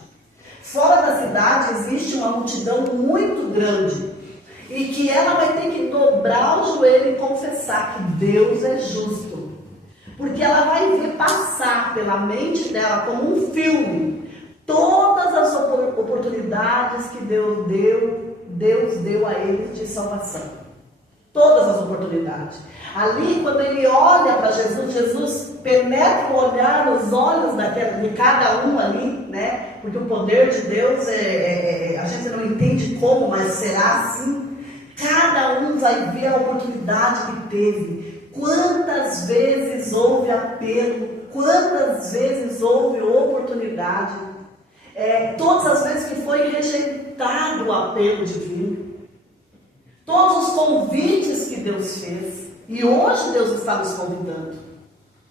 Fora da cidade existe uma multidão muito grande e que ela vai ter que dobrar o joelho e confessar que Deus é justo, porque ela vai ver passar pela mente dela como um filme todas as oportunidades que Deus deu a eles de salvação. Todas as oportunidades. Ali, quando ele olha para Jesus, Jesus penetra o olhar nos olhos de cada um ali, né? Porque o poder de Deus a gente não entende como, mas será assim. Cada um vai ver a oportunidade que teve. Quantas vezes houve apelo, quantas vezes houve oportunidade. Todas as vezes que foi rejeitado o apelo divino. Todos os convites que Deus fez. E hoje Deus está nos convidando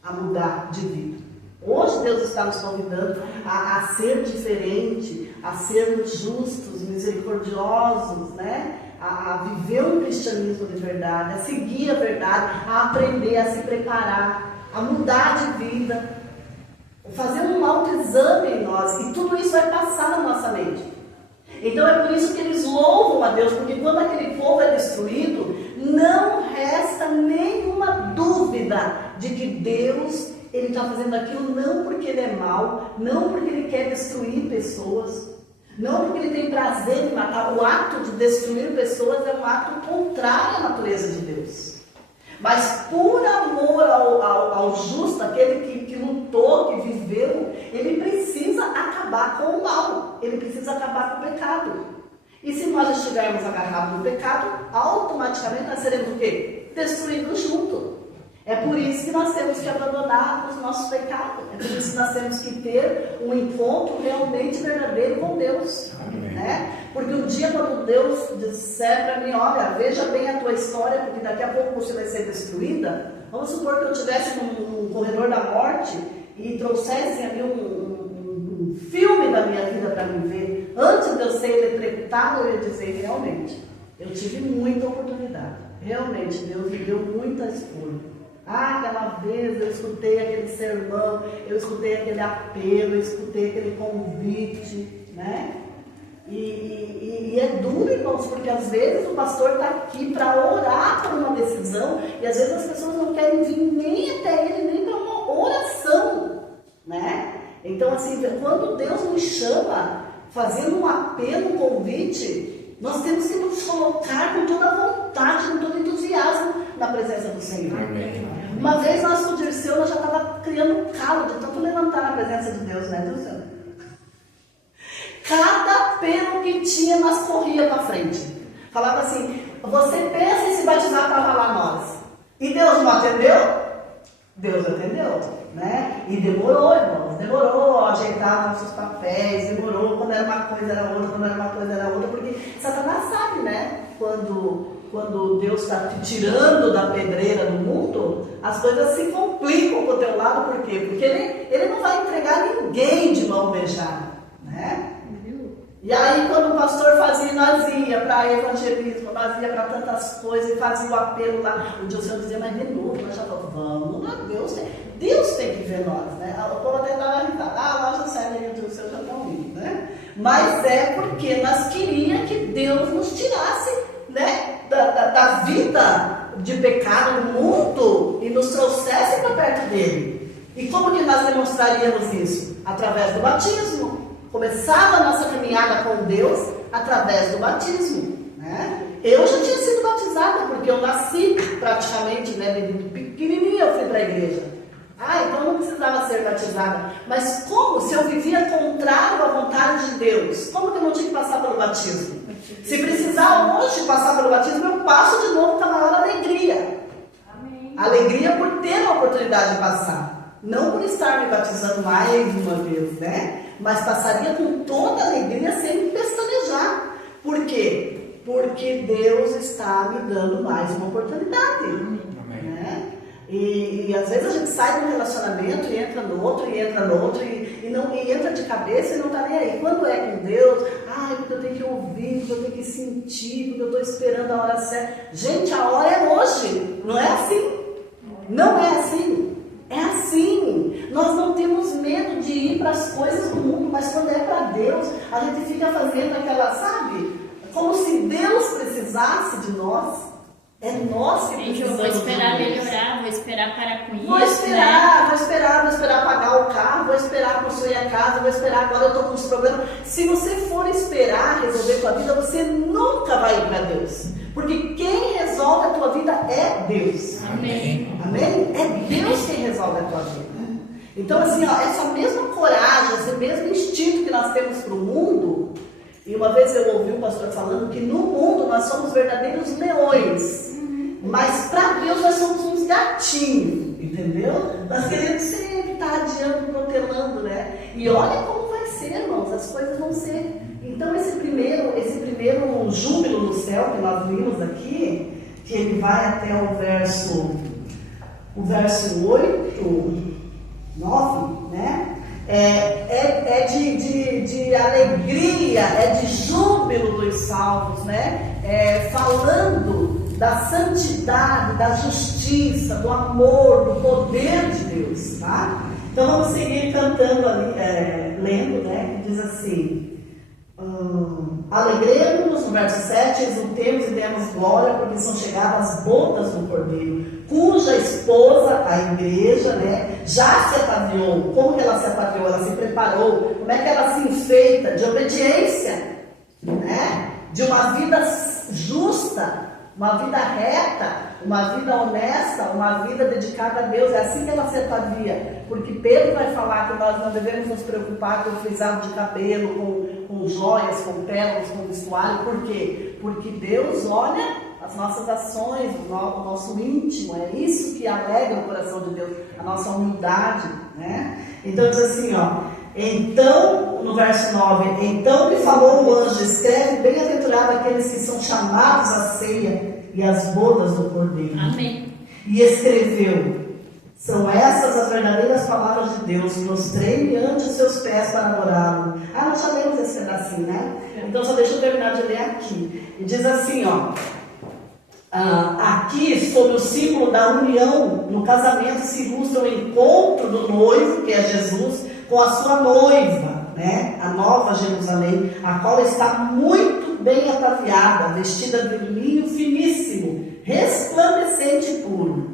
a mudar de vida. Hoje Deus está nos convidando a ser diferente, a sermos justos, misericordiosos, né? A viver um cristianismo de verdade, a seguir a verdade, a aprender, a se preparar, a mudar de vida, fazer um autoexame em nós, e tudo isso vai passar na nossa mente. Então é por isso que eles louvam a Deus, porque quando aquele povo é destruído, não resta nenhuma dúvida de que Deus, Ele está fazendo aquilo não porque Ele é mau, não porque Ele quer destruir pessoas, não porque Ele tem prazer em matar. O ato de destruir pessoas é um ato contrário à natureza de Deus. Mas por amor ao justo, aquele que lutou, que viveu, ele precisa acabar com o mal, ele precisa acabar com o pecado. E se nós estivermos agarrados no pecado, automaticamente nós seremos o quê? Destruídos junto. É por isso que nós temos que abandonar os nossos pecados. É por isso que nós temos que ter um encontro realmente verdadeiro com Deus. Né? Porque um dia quando Deus disser para mim, olha, veja bem a tua história, porque daqui a pouco você vai ser destruída. Vamos supor que eu estivesse num corredor da morte e trouxessem ali um filme da minha vida para me ver. Antes de eu ser eletrocutado, eu ia dizer, realmente, eu tive muita oportunidade. Realmente, Deus me deu muita escolha. Aquela vez eu escutei aquele sermão, eu escutei aquele apelo, eu escutei aquele convite, né? E é duro, irmãos, porque às vezes o pastor está aqui para orar por uma decisão e às vezes as pessoas não querem vir nem até ele, nem para uma oração, né? Então, assim, quando Deus nos chama, fazendo um apelo, um convite, nós temos que nos colocar com toda a vontade, com todo entusiasmo na presença do Senhor. Amém. Uma vez nós com o Dirceu, nós já estava criando um calo de tanto levantar na presença de Deus, né, Dirceu? Cada apelo que tinha, nós corria para frente. Falava assim, você pensa em se batizar para lá nós. E Deus não atendeu? Deus atendeu, né? E demorou, irmãos, demorou a ajeitar nossos papéis, demorou, quando era uma coisa era outra, quando era uma coisa era outra, porque Satanás sabe, né? Quando Deus está te tirando da pedreira do mundo, as coisas se complicam para o teu lado, por quê? Porque ele não vai entregar ninguém de mão beijada, né? E aí quando o pastor fazia, nós ia para evangelismo, nós ia para tantas coisas, e fazia o apelo lá, o Dilson dizia, mas de novo, nós já falamos, vamos lá, Deus tem que ver nós, né? O povo até dava risada, lá já sai aí o Dilson já estão indo, né? Mas é porque nós queríamos que Deus nos tirasse, né, da vida de pecado no mundo e nos trouxesse para perto dele. E como que nós demonstraríamos isso? Através do batismo. Começava a nossa caminhada com Deus através do batismo, né? Eu já tinha sido batizada, porque eu nasci praticamente, né, desde pequenininha eu fui para a igreja. Então eu não precisava ser batizada. Mas como? Se eu vivia contrário à vontade de Deus, como que eu não tinha que passar pelo batismo? Se precisar hoje passar pelo batismo, eu passo de novo com a maior alegria. Amém. Alegria por ter a oportunidade de passar. Não por estar me batizando mais uma vez, né? Mas passaria com toda a alegria sem pestanejar. Por quê? Porque Deus está me dando mais uma oportunidade. Amém. Né? E às vezes a gente sai de um relacionamento e entra no outro, e entra no outro, e entra de cabeça e não está nem aí. Quando é com Deus, porque eu tenho que ouvir, porque eu tenho que sentir, porque eu estou esperando a hora certa. Gente, a hora é hoje, não é assim. Não é assim. É assim. Nós não temos medo de ir para as coisas do mundo, mas quando é para Deus, a gente fica fazendo aquela, sabe? Como se Deus precisasse de nós. É nós que precisamos. Eu vou esperar melhorar, vou esperar parar com isso. Vou esperar pagar o carro, vou esperar construir a casa, vou esperar, agora eu estou com os problemas. Se você for esperar resolver a tua vida, você nunca vai ir para Deus. Porque quem resolve a tua vida é Deus. Amém. Amém? É Deus quem resolve a tua vida. Então, assim, essa mesma coragem, esse mesmo instinto que nós temos para o mundo, E uma vez eu ouvi o pastor falando que no mundo nós somos verdadeiros leões, mas para Deus nós somos uns gatinhos, entendeu? Nós queremos sempre estar adiando, protelando, né? E olha como vai ser, irmãos, as coisas vão ser. Então esse primeiro júbilo no céu que nós vimos aqui, que ele vai até o verso 8, 9, né? É de alegria, é de júbilo dos salvos, né? Falando da santidade, da justiça, do amor, do poder de Deus, tá? Então vamos seguir cantando ali, lendo, né? Que diz assim: alegremos-nos, no verso 7, exultemos e demos glória, porque são chegadas as bodas do Cordeiro, cuja esposa, a igreja, né, já se ataviou. Como que ela se ataviou? Ela se preparou. Como é que ela se enfeita? De obediência, né? De uma vida justa, uma vida reta, uma vida honesta, uma vida dedicada a Deus. É assim que ela se atavia. Porque Pedro vai falar que nós não devemos nos preocupar com o frisado de cabelo, com joias, com pérolas, com vestuário. Por quê? Porque Deus olha as nossas ações, o nosso íntimo. É isso que alegra o coração de Deus, a nossa humildade, né? Então diz assim, então, no verso 9, então lhe falou o anjo: escreve, bem-aventurado aqueles que são chamados à ceia e às bodas do Cordeiro. Amém. E escreveu: são essas as verdadeiras palavras de Deus, prostrei-me ante os seus pés para adorá-lo. Nós já lemos esse pedacinho, né? Então só deixa eu terminar de ler aqui. E diz assim, aqui, sob o símbolo da união no casamento, se ilustra o encontro do noivo, que é Jesus, com a sua noiva, né? A nova Jerusalém, a qual está muito bem ataviada, vestida de linho finíssimo, resplandecente e puro.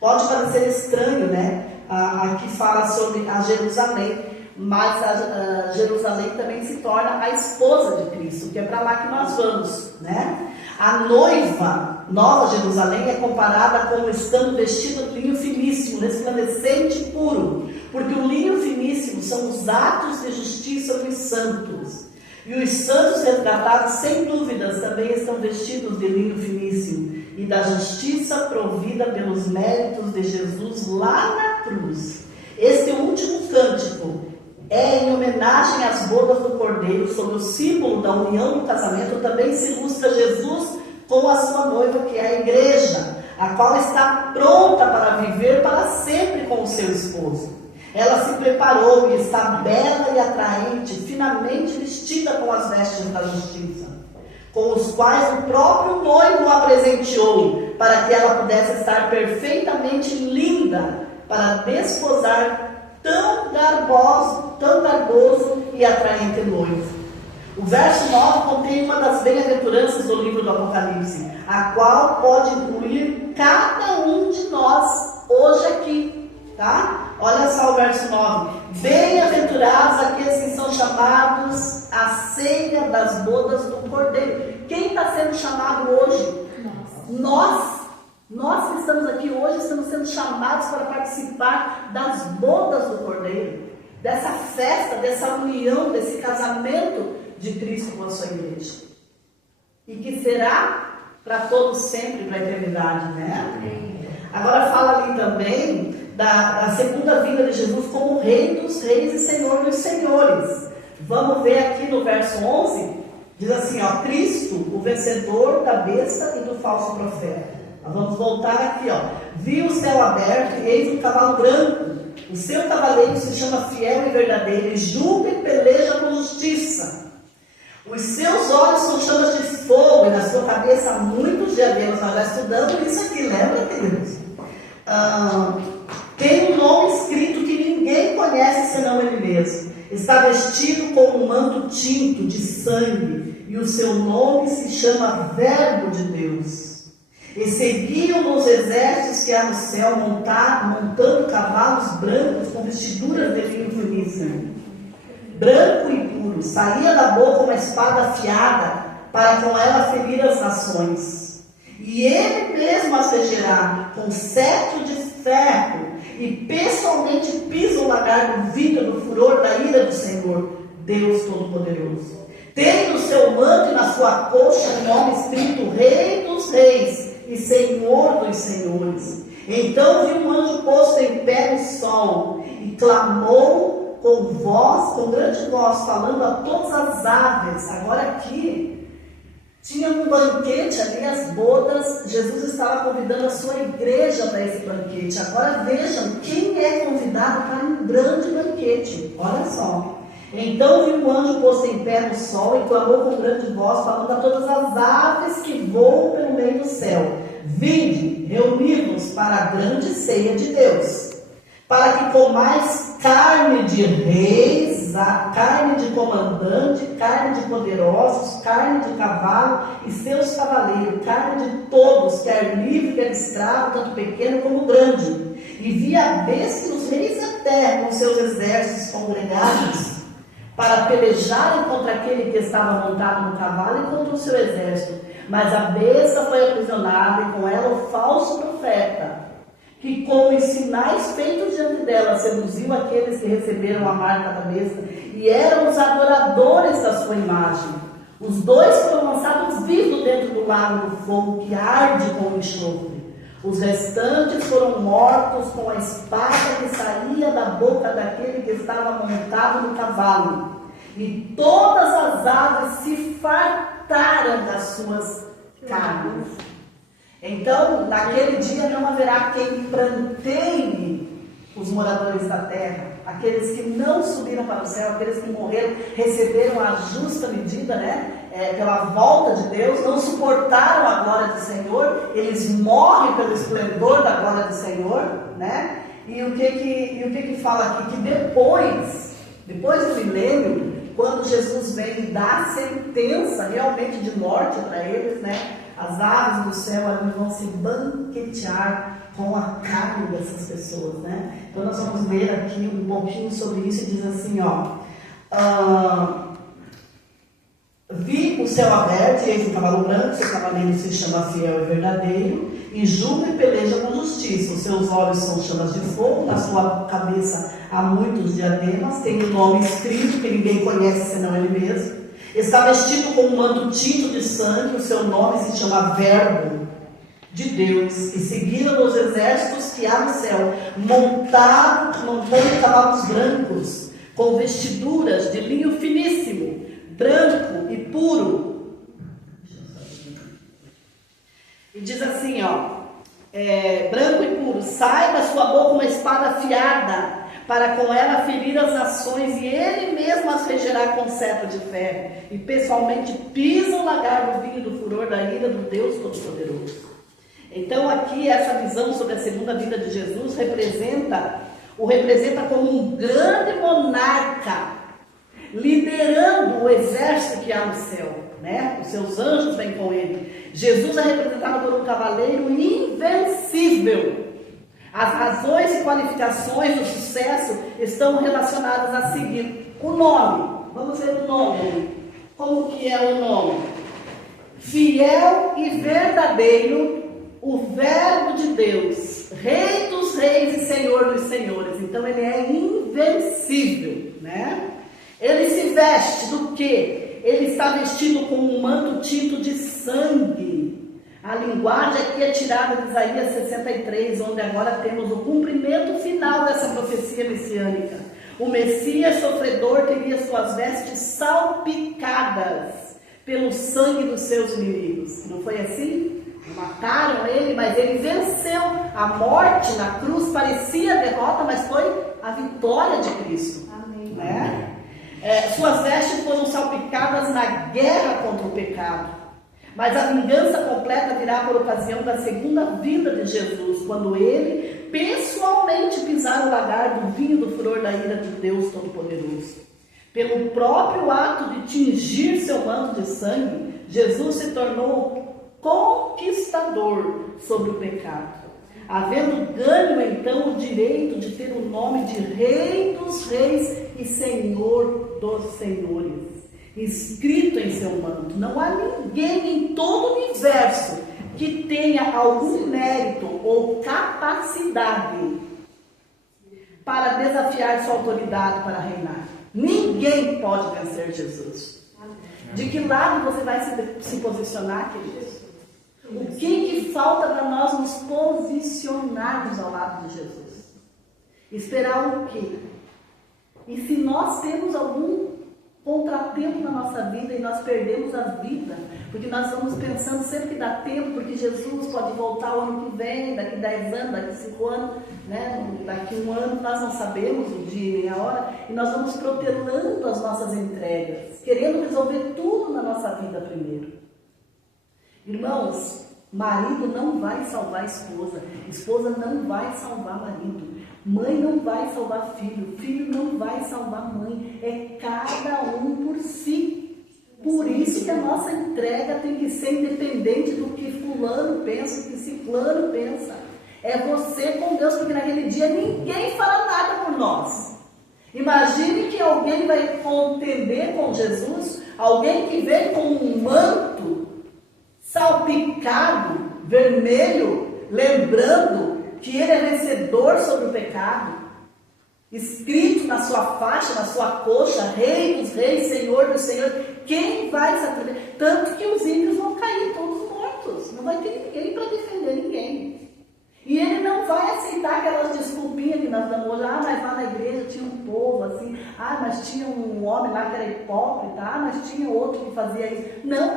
Pode parecer estranho, né? Aqui fala sobre a Jerusalém, mas a Jerusalém também se torna a esposa de Cristo, que é para lá que nós vamos, né? A noiva, Nova Jerusalém, é comparada como estando vestida de linho finíssimo, resplandecente e puro, porque o linho finíssimo são os atos de justiça dos santos. E os santos retratados, sem dúvidas, também estão vestidos de linho finíssimo e da justiça provida pelos méritos de Jesus lá na cruz. Este último cântico é em homenagem às bodas do Cordeiro, sob o símbolo da união do casamento. Também se ilustra Jesus com a sua noiva, que é a igreja, a qual está pronta para viver para sempre com o seu esposo. Ela se preparou e está bela e atraente, finamente vestida com as vestes da justiça, com os quais o próprio noivo a presenteou, para que ela pudesse estar perfeitamente linda para desposar tão garboso e atraente noivo. O verso 9 contém uma das bem-aventuranças do livro do Apocalipse, a qual pode incluir cada um de nós hoje aqui, tá? Olha só o verso 9: bem-aventurados aqueles que são chamados à ceia das bodas do Cordeiro. Quem está sendo chamado hoje? Nós que estamos aqui hoje estamos sendo chamados para participar das bodas do Cordeiro, dessa festa, dessa união, desse casamento de Cristo com a sua igreja, e que será para todos sempre, para a eternidade, né? Agora fala ali também da segunda vinda de Jesus como Rei dos reis e Senhor dos senhores. Vamos ver aqui no verso 11, diz assim, Cristo, o vencedor da besta e do falso profeta. Nós vamos voltar aqui, vi o céu aberto e eis um cavalo branco. O seu cavaleiro se chama Fiel e Verdadeiro, e julga e peleja com justiça. Os seus olhos são chamas de fogo, e na sua cabeça muitos diademas. Nós já estudamos isso aqui, lembra, queridos? Tem um nome escrito que ninguém conhece senão ele mesmo. Está vestido com um manto tinto de sangue, e o seu nome se chama Verbo de Deus. E seguiam os exércitos que há no céu, montando cavalos brancos com vestiduras de linho finíssimo, branco e puro. Saía da boca uma espada afiada, para com ela ferir as nações. E ele mesmo as regerá com cetro de ferro, e pessoalmente pisa o lagar do vidro do furor da ira do Senhor, Deus Todo-Poderoso. Tem no seu manto e na sua coxa um nome escrito Rei dos Reis e Senhor dos Senhores. Então vi um anjo posto em pé no sol e clamou com grande voz, falando a todas as aves. Agora aqui tinha um banquete ali, as bodas. Jesus estava convidando a sua igreja para esse banquete. Agora vejam quem é convidado para um grande banquete. Olha só. Então vi um anjo posto em pé no sol e clamou com grande voz, falando a todas as aves que voam pelo meio do céu: vinde, reuni-vos para a grande ceia de Deus, para que comais carne de reis, carne de comandante, carne de poderosos, carne de cavalo e seus cavaleiros, carne de todos, quer livre, quer escravo, tanto pequeno como grande. E vi a besta e os reis da terra com seus exércitos congregados para pelejarem contra aquele que estava montado no cavalo e contra o seu exército. Mas a besta foi aprisionada e com ela o falso profeta, que com os sinais feitos diante dela seduziu aqueles que receberam a marca da besta e eram os adoradores da sua imagem. Os dois foram lançados vivos dentro do lago do fogo que arde com enxofre. Os restantes foram mortos com a espada que saía da boca daquele que estava montado no cavalo. E todas as aves se fartaram das suas carnes. Então, naquele dia não haverá quem pranteie os moradores da terra, aqueles que não subiram para o céu, aqueles que morreram, receberam a justa medida, pela volta de Deus, não suportaram a glória do Senhor, eles morrem pelo esplendor da glória do Senhor, E o que fala aqui? Que depois do milênio, quando Jesus vem e dá a sentença realmente de morte para eles, as aves do céu ali vão se banquetear com a carne dessas pessoas, Então nós vamos ver aqui um pouquinho sobre isso e diz assim, vi o céu aberto e eis um cavalo branco, seu cavaleiro se chama Fiel e Verdadeiro, e julga e peleja com justiça. Os seus olhos são chamas de fogo, na sua cabeça há muitos diademas, tem um nome escrito que ninguém conhece senão ele mesmo. Está vestido com um manto tinto de sangue, o seu nome se chama Verbo de Deus, e seguiram os exércitos que há no céu, montando cavalos brancos, com vestiduras de linho finíssimo, branco e puro. E diz assim, branco e puro, sai da sua boca uma espada afiada, para com ela ferir as nações, e ele mesmo as regerá com seta de ferro, e pessoalmente pisa o lagar do vinho do furor da ira do Deus Todo-Poderoso. Então aqui essa visão sobre a segunda vinda de Jesus o representa como um grande monarca, liderando o exército que há no céu, Os seus anjos vêm com ele. Jesus é representado por um cavaleiro invencível. As razões e qualificações do sucesso estão relacionadas a seguir. O nome, vamos ver o nome. Como que é o nome? Fiel e verdadeiro, o Verbo de Deus, Rei dos Reis e Senhor dos Senhores. Então ele é invencível, Ele se veste do quê? Ele está vestido com um manto tinto de sangue. A linguagem aqui é tirada de Isaías 63, onde agora temos o cumprimento final dessa profecia messiânica. O Messias sofredor teria suas vestes salpicadas pelo sangue dos seus inimigos. Não foi assim? Mataram ele, mas ele venceu. A morte na cruz parecia a derrota, mas foi a vitória de Cristo. Amém. Suas vestes foram salpicadas na guerra contra o pecado. Mas a vingança completa virá por ocasião da segunda vinda de Jesus, quando ele pessoalmente pisar o lagar do vinho do furor da ira de Deus Todo-Poderoso. Pelo próprio ato de tingir seu manto de sangue, Jesus se tornou conquistador sobre o pecado, havendo ganho então o direito de ter o nome de Rei dos Reis e Senhor dos Senhores escrito em seu manto. Não há ninguém em todo o universo que tenha algum mérito ou capacidade para desafiar sua autoridade para reinar. Ninguém pode vencer Jesus. De que lado você vai se posicionar, queridos? O que falta para nós nos posicionarmos ao lado de Jesus? Esperar o quê? E se nós temos algum contratempo na nossa vida e nós perdemos a vida, porque nós vamos pensando sempre que dá tempo, porque Jesus pode voltar o ano que vem, daqui 10 anos, daqui 5 anos, né? Daqui 1 ano, nós não sabemos o dia nem a hora, e nós vamos protelando as nossas entregas, querendo resolver tudo na nossa vida primeiro. Irmãos, marido não vai salvar esposa não vai salvar marido, mãe não vai salvar filho, filho não vai salvar mãe, é cada um por si. Por isso que a nossa entrega tem que ser independente do que fulano pensa, do que ciclano pensa. É você com Deus, porque naquele dia ninguém fará nada por nós. Imagine que alguém vai contender com Jesus, alguém que vem com um manto salpicado, vermelho, lembrando que ele é vencedor sobre o pecado, escrito na sua faixa, na sua coxa, Rei dos Reis, Senhor dos Senhores. Quem vai se atrever? Tanto que os ímpios vão cair todos mortos, não vai ter ninguém para defender ninguém. E ele não vai aceitar aquelas desculpinhas que nós damos hoje. Mas lá na igreja tinha um povo assim, mas tinha um homem lá que era hipócrita, mas tinha outro que fazia isso. Não,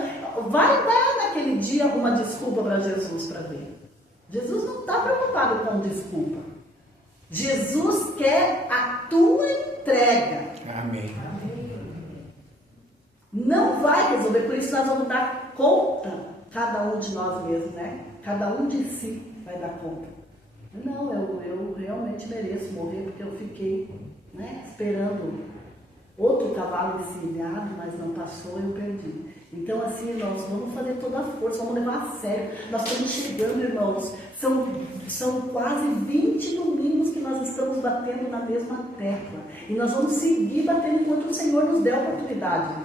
vai dar naquele dia uma desculpa para Jesus para ver. Jesus não está preocupado com desculpa. Jesus quer a tua entrega. Amém. Não vai resolver, por isso nós vamos dar conta, cada um de nós mesmos, né? Cada um de si vai dar conta. Não, eu realmente mereço morrer porque eu fiquei, né, esperando outro cavalo encilhado, mas não passou, eu perdi. Então assim, nós vamos fazer toda a força, vamos levar a sério. Nós estamos chegando, irmãos, são quase 20 domingos que nós estamos batendo na mesma tecla. E nós vamos seguir batendo enquanto o Senhor nos der a oportunidade.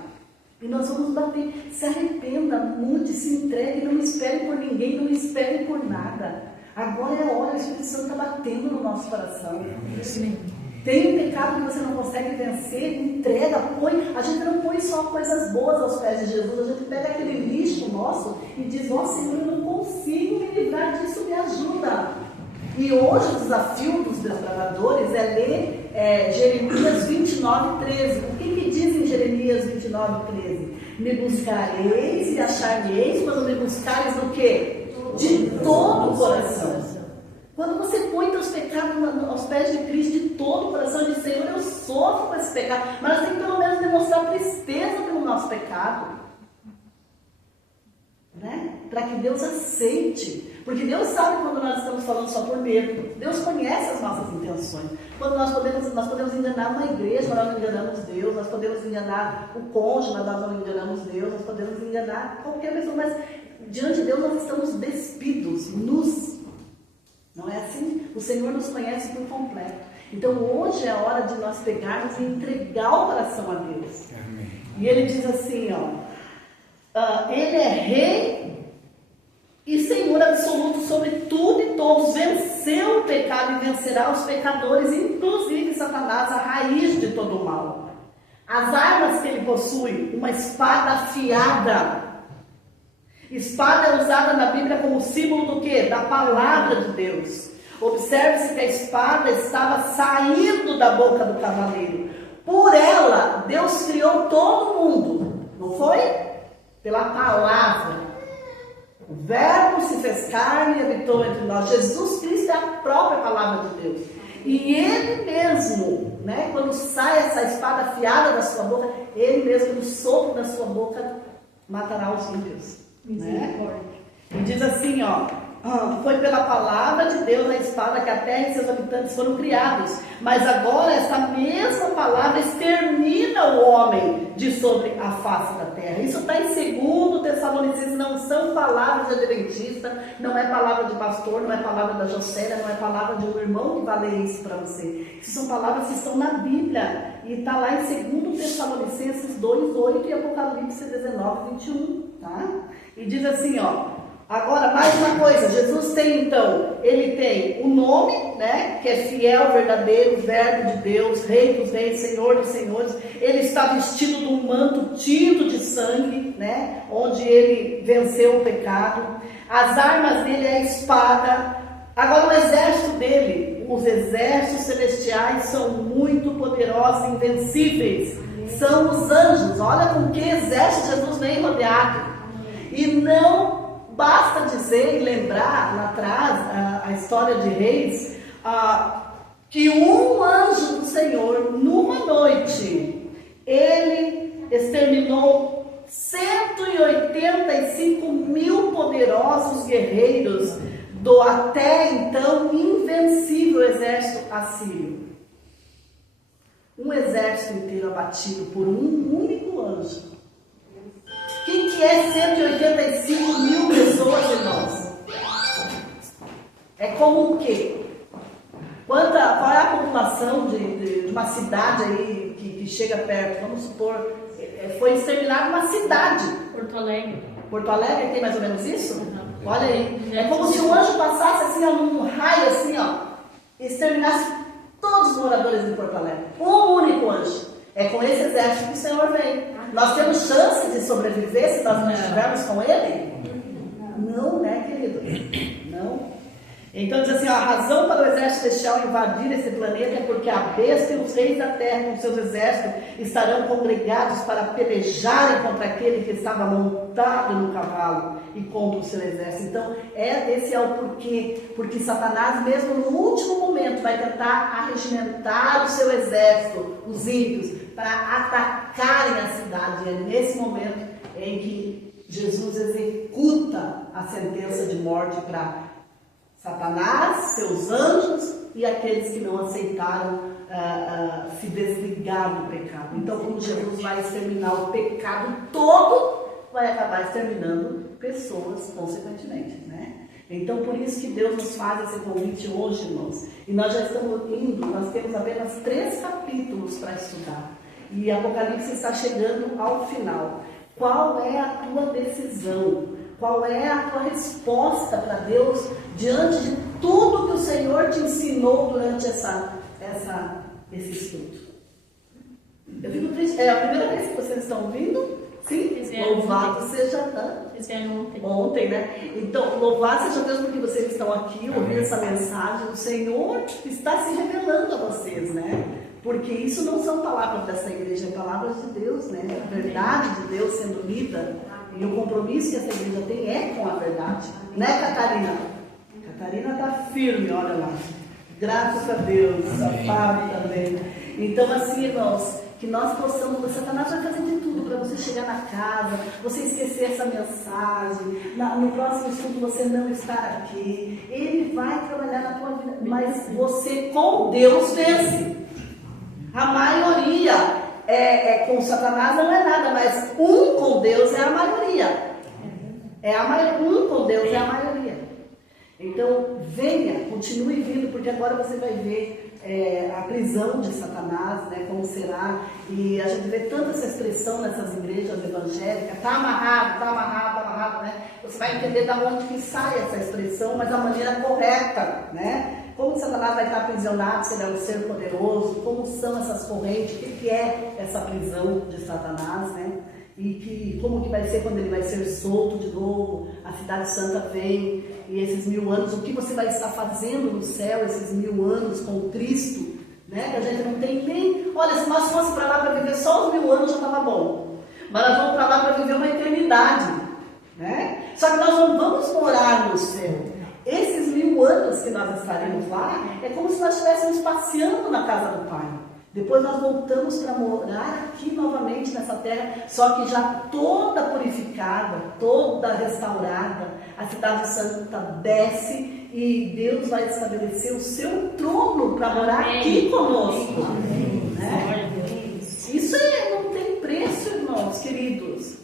E nós vamos bater. Se arrependa, mude, se entregue, não espere por ninguém, não espere por nada. Agora é a hora, o Espírito Santo está batendo no nosso coração. Sim. Tem um pecado que você não consegue vencer, entrega, põe. A gente não põe só coisas boas aos pés de Jesus, a gente pega aquele lixo nosso e diz: ó Senhor, eu não consigo me livrar disso, me ajuda. E hoje o desafio dos desbravadores é ler Jeremias 29:13. O que diz em Jeremias 29:13? Me buscareis e achar-me-eis quando me buscareis do quê? De todo o coração. Quando você põe teus pecados aos pés de Cristo de todo o coração, diz: Senhor, eu sofro com esse pecado, mas nós temos que pelo menos demonstrar tristeza pelo nosso pecado, né? Para que Deus aceite. Porque Deus sabe quando nós estamos falando só por medo. Deus conhece as nossas intenções. Quando nós podemos enganar uma igreja, mas nós não enganamos Deus. Nós podemos enganar o cônjuge, mas nós não enganamos Deus. Nós podemos enganar qualquer pessoa, mas diante de Deus nós estamos despidos, nus. Não é assim? O Senhor nos conhece por completo. Então hoje é a hora de nós pegarmos e entregar o coração a Deus. Amém. E ele diz assim, ele é rei e Senhor absoluto sobre tudo e todos, venceu o pecado e vencerá os pecadores, inclusive Satanás, a raiz de todo o mal. As armas que ele possui, uma espada afiada. Espada é usada na Bíblia como símbolo do quê? Da palavra de Deus. Observe-se que a espada estava saindo da boca do cavaleiro. Por ela, Deus criou todo mundo, não foi? Pela palavra. O Verbo se fez carne e habitou entre nós. Jesus Cristo é a própria palavra de Deus. E Ele mesmo, né, quando sai essa espada afiada da sua boca, Ele mesmo, no sopro da sua boca, matará os ímpios. Né? E diz assim, foi pela palavra de Deus a espada que a terra e seus habitantes foram criados, mas agora essa mesma palavra extermina o homem de sobre a face da terra. Isso está em 2 Tessalonicenses, não são palavras de adventista, não é palavra de pastor, não é palavra da Jocélia, não é palavra de um irmão que vai ler isso para você. Isso são palavras que estão na Bíblia e está lá em 2 Tessalonicenses 2:8 e Apocalipse 19:21, tá? E diz assim, agora, mais uma coisa, Jesus tem então, ele tem o nome, né, que é fiel, verdadeiro, Verbo de Deus, Rei dos Reis, Senhor dos Senhores. Ele está vestido de um manto tinto de sangue sangue, né? Onde ele venceu o pecado. As armas dele é a espada. Agora o exército dele, os exércitos celestiais são muito poderosos e invencíveis. São os anjos. Olha com que exército Jesus vem rodeado. E não basta dizer e lembrar lá atrás a história de Reis, que um anjo do Senhor, numa noite, ele exterminou 185 mil poderosos guerreiros do até então invencível exército assírio. Um exército inteiro abatido por um único anjo. O que é 185 mil pessoas, irmãos? É como o quê? Qual é a população de uma cidade aí que chega perto? Vamos supor, foi exterminada uma cidade. Porto Alegre. Porto Alegre tem mais ou menos isso? Uhum. Olha aí. É como se um anjo passasse assim, ó, num raio assim, ó, e exterminasse todos os moradores de Porto Alegre. Um único anjo. É com esse exército que o Senhor vem. Nós temos chance de sobreviver se nós não estivermos com Ele? Não, né, querido? Não. Então diz assim, ó, a razão para o exército celestial invadir esse planeta é porque a besta e os reis da terra com seus exércitos estarão congregados para pelejarem contra aquele que estava montado no cavalo e contra o seu exército. Então esse é o porquê, porque Satanás mesmo no último momento vai tentar arregimentar o seu exército, os ímpios, para atacarem a cidade. É nesse momento em que Jesus executa a sentença de morte para Satanás, seus anjos e aqueles que não aceitaram se desligar do pecado. Então, como Jesus vai exterminar o pecado todo, vai acabar exterminando pessoas, consequentemente, né? Então, por isso que Deus nos faz esse convite hoje, irmãos. E nós já estamos indo, nós temos apenas 3 capítulos para estudar. E Apocalipse está chegando ao final. Qual é a tua decisão? Qual é a tua resposta para Deus diante de tudo que o Senhor te ensinou durante esse estudo? Eu fico triste. É a primeira vez que vocês estão ouvindo? Sim? Louvado seja ontem, né? Então, louvado seja Deus porque vocês estão aqui ouvindo essa mensagem. O Senhor está se revelando a vocês, né? Porque isso não são palavras dessa igreja, é palavras de Deus, né? A verdade de Deus sendo lida. E o compromisso que essa igreja tem é com a verdade. Né, Catarina? Catarina está firme, olha lá. Graças a Deus. A Fábio também. Então, assim, irmãos, que nós possamos, Satanás vai fazer de tudo para você chegar na casa, você esquecer essa mensagem, no próximo estudo você não estar aqui. Ele vai trabalhar na tua vida, mas você com Deus vence. A maioria com Satanás não é nada, mas um com Deus é a maioria. Um com Deus é a maioria. Então, venha, continue vindo, porque agora você vai ver a prisão de Satanás, né, como será. E a gente vê tanta essa expressão nessas igrejas evangélicas, está amarrado, né? Você vai entender de onde que sai essa expressão, mas da maneira correta, né? Como Satanás vai estar aprisionado se ele é um ser poderoso, como são essas correntes, o que é essa prisão de Satanás, né? E como que vai ser quando ele vai ser solto de novo, a cidade santa vem, e esses 1000 anos, o que você vai estar fazendo no céu, esses 1000 anos com Cristo, né? Que a gente não tem nem... Olha, se nós fôssemos para lá para viver só os 1000 anos já estava bom, mas nós vamos para lá para viver uma eternidade, né? Só que nós não vamos morar no céu. Esses 1000 anos que nós estaremos lá, é como se nós estivéssemos passeando na casa do Pai. Depois nós voltamos para morar aqui novamente nessa terra, só que já toda purificada, toda restaurada. A cidade santa desce e Deus vai estabelecer o seu trono para morar aqui conosco. Né? Isso não tem preço, irmãos queridos.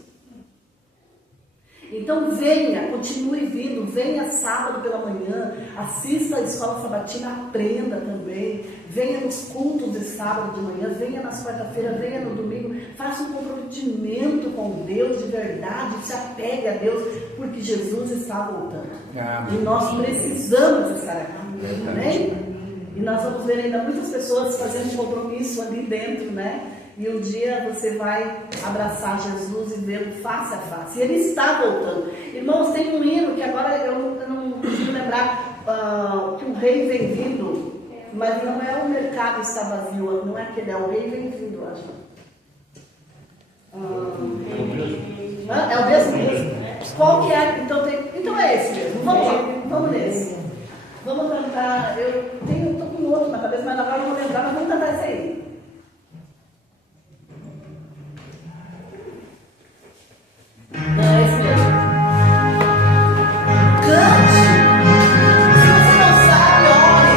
Então venha, continue vindo, venha sábado pela manhã, assista a escola sabatina, aprenda também, venha nos cultos de sábado de manhã, venha nas quarta-feiras, venha no domingo, faça um comprometimento com Deus de verdade, se apegue a Deus, porque Jesus está voltando. E nós precisamos estar aqui, amém? E nós vamos ver ainda muitas pessoas fazendo compromisso ali dentro, né? E um dia você vai abraçar Jesus e vê-lo face a face. E ele está voltando. Irmãos, tem um hino que agora eu não consigo lembrar, que o rei vem vindo, mas não é o mercado está vazio, não é aquele, é o rei vem vindo, eu acho. É o mesmo? Qual que é? Então é esse mesmo. Vamos lá, vamos nesse. Vamos cantar. Eu estou com outro na cabeça, mas agora não vou lembrar, mas vamos cantar esse aí. Não, é esse mesmo. Cante! Se você não sabe, ore!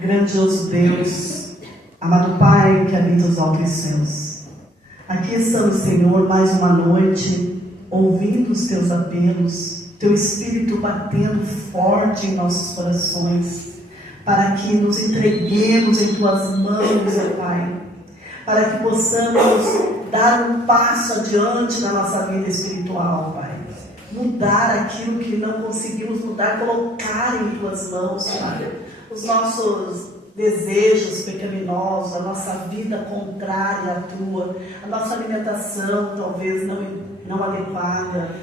Grandioso Deus, amado Pai que habita os altos céus, aqui estamos, Senhor, mais uma noite, ouvindo os Teus apelos, Teu Espírito batendo forte em nossos corações, para que nos entreguemos em Tuas mãos, ó Pai, para que possamos dar um passo adiante na nossa vida espiritual, Pai. mudar aquilo que não conseguimos mudar, colocar em tuas mãos, Pai. Os nossos desejos pecaminosos, a nossa vida contrária à tua, a nossa alimentação talvez não adequada,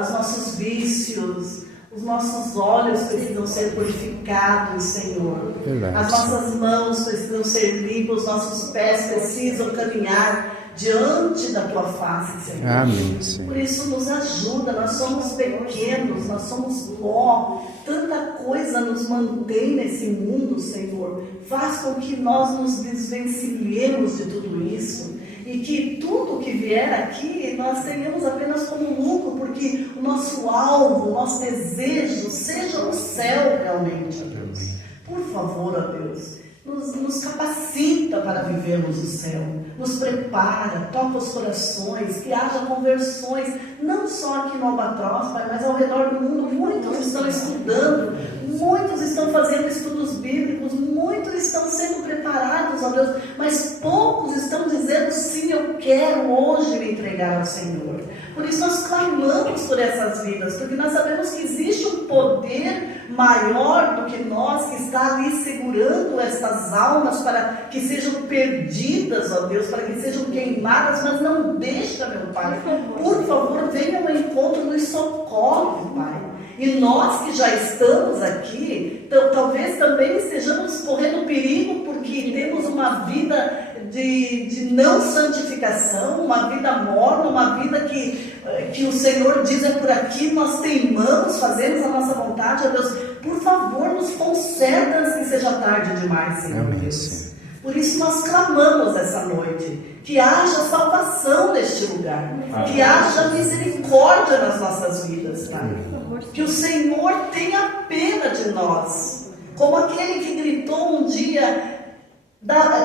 os nossos vícios, os nossos olhos precisam ser purificados, Senhor. As nossas mãos precisam ser limpas, os nossos pés precisam caminhar diante da tua face, Senhor. Amém, Senhor. Por isso nos ajuda, nós somos pequenos, nós somos pó, tanta coisa nos mantém nesse mundo, Senhor. Faz com que nós nos desvencilhemos de tudo isso e que tudo que vier aqui nós tenhamos apenas como lucro, porque o nosso alvo, o nosso desejo seja o céu realmente, ó Deus. Por favor, ó Deus, nos capacita para vivermos o céu, nos prepara, toca os corações, que haja conversões, não só aqui no Albatroz, Pai, mas ao redor do mundo. Muitos estão estudando, muitos estão fazendo estudos bíblicos, muitos estão sendo preparados, ó Deus, mas poucos estão dizendo, sim, eu quero hoje me entregar ao Senhor. Por isso nós clamamos por essas vidas, porque nós sabemos que existe um poder maior do que nós, que está ali segurando estas almas para que sejam perdidas, ó Deus, para que sejam queimadas, mas não deixa, meu Pai. Por favor, venha ao encontro, nos socorre, Pai. E nós que já estamos aqui, talvez também estejamos correndo perigo, porque temos uma vida de não santificação, uma vida morna, uma vida que o Senhor diz é por aqui, nós teimamos, fazemos a nossa vontade, ó Deus. Por favor, nos conceda antes que seja tarde demais, Senhor Deus. Por isso nós clamamos essa noite, que haja salvação neste lugar, que haja misericórdia nas nossas vidas, Pai. Que o Senhor tenha pena de nós, como aquele que gritou um dia,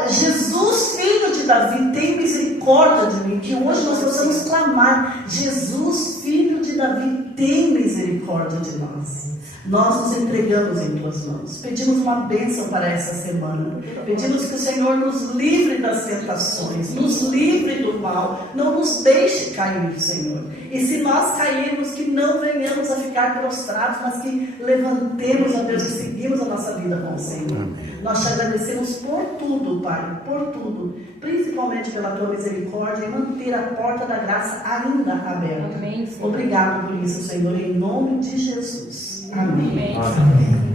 Jesus, filho de Davi, tem misericórdia de mim. Que hoje nós possamos clamar, Jesus, filho de Davi, tem misericórdia de nós. Nós nos entregamos em tuas mãos, pedimos uma bênção para essa semana, pedimos que o Senhor nos livre das tentações, nos livre do mal, não nos deixe cair, Senhor. E se nós cairmos, que não venhamos a ficar prostrados, mas que levantemos, ó Deus, e seguimos a nossa vida com o Senhor. Nós te agradecemos por tudo, Pai, por tudo, principalmente pela tua misericórdia e manter a porta da graça ainda aberta. Amém, Senhor. Obrigado por isso, Senhor, em nome de Jesus. Amém. Amém.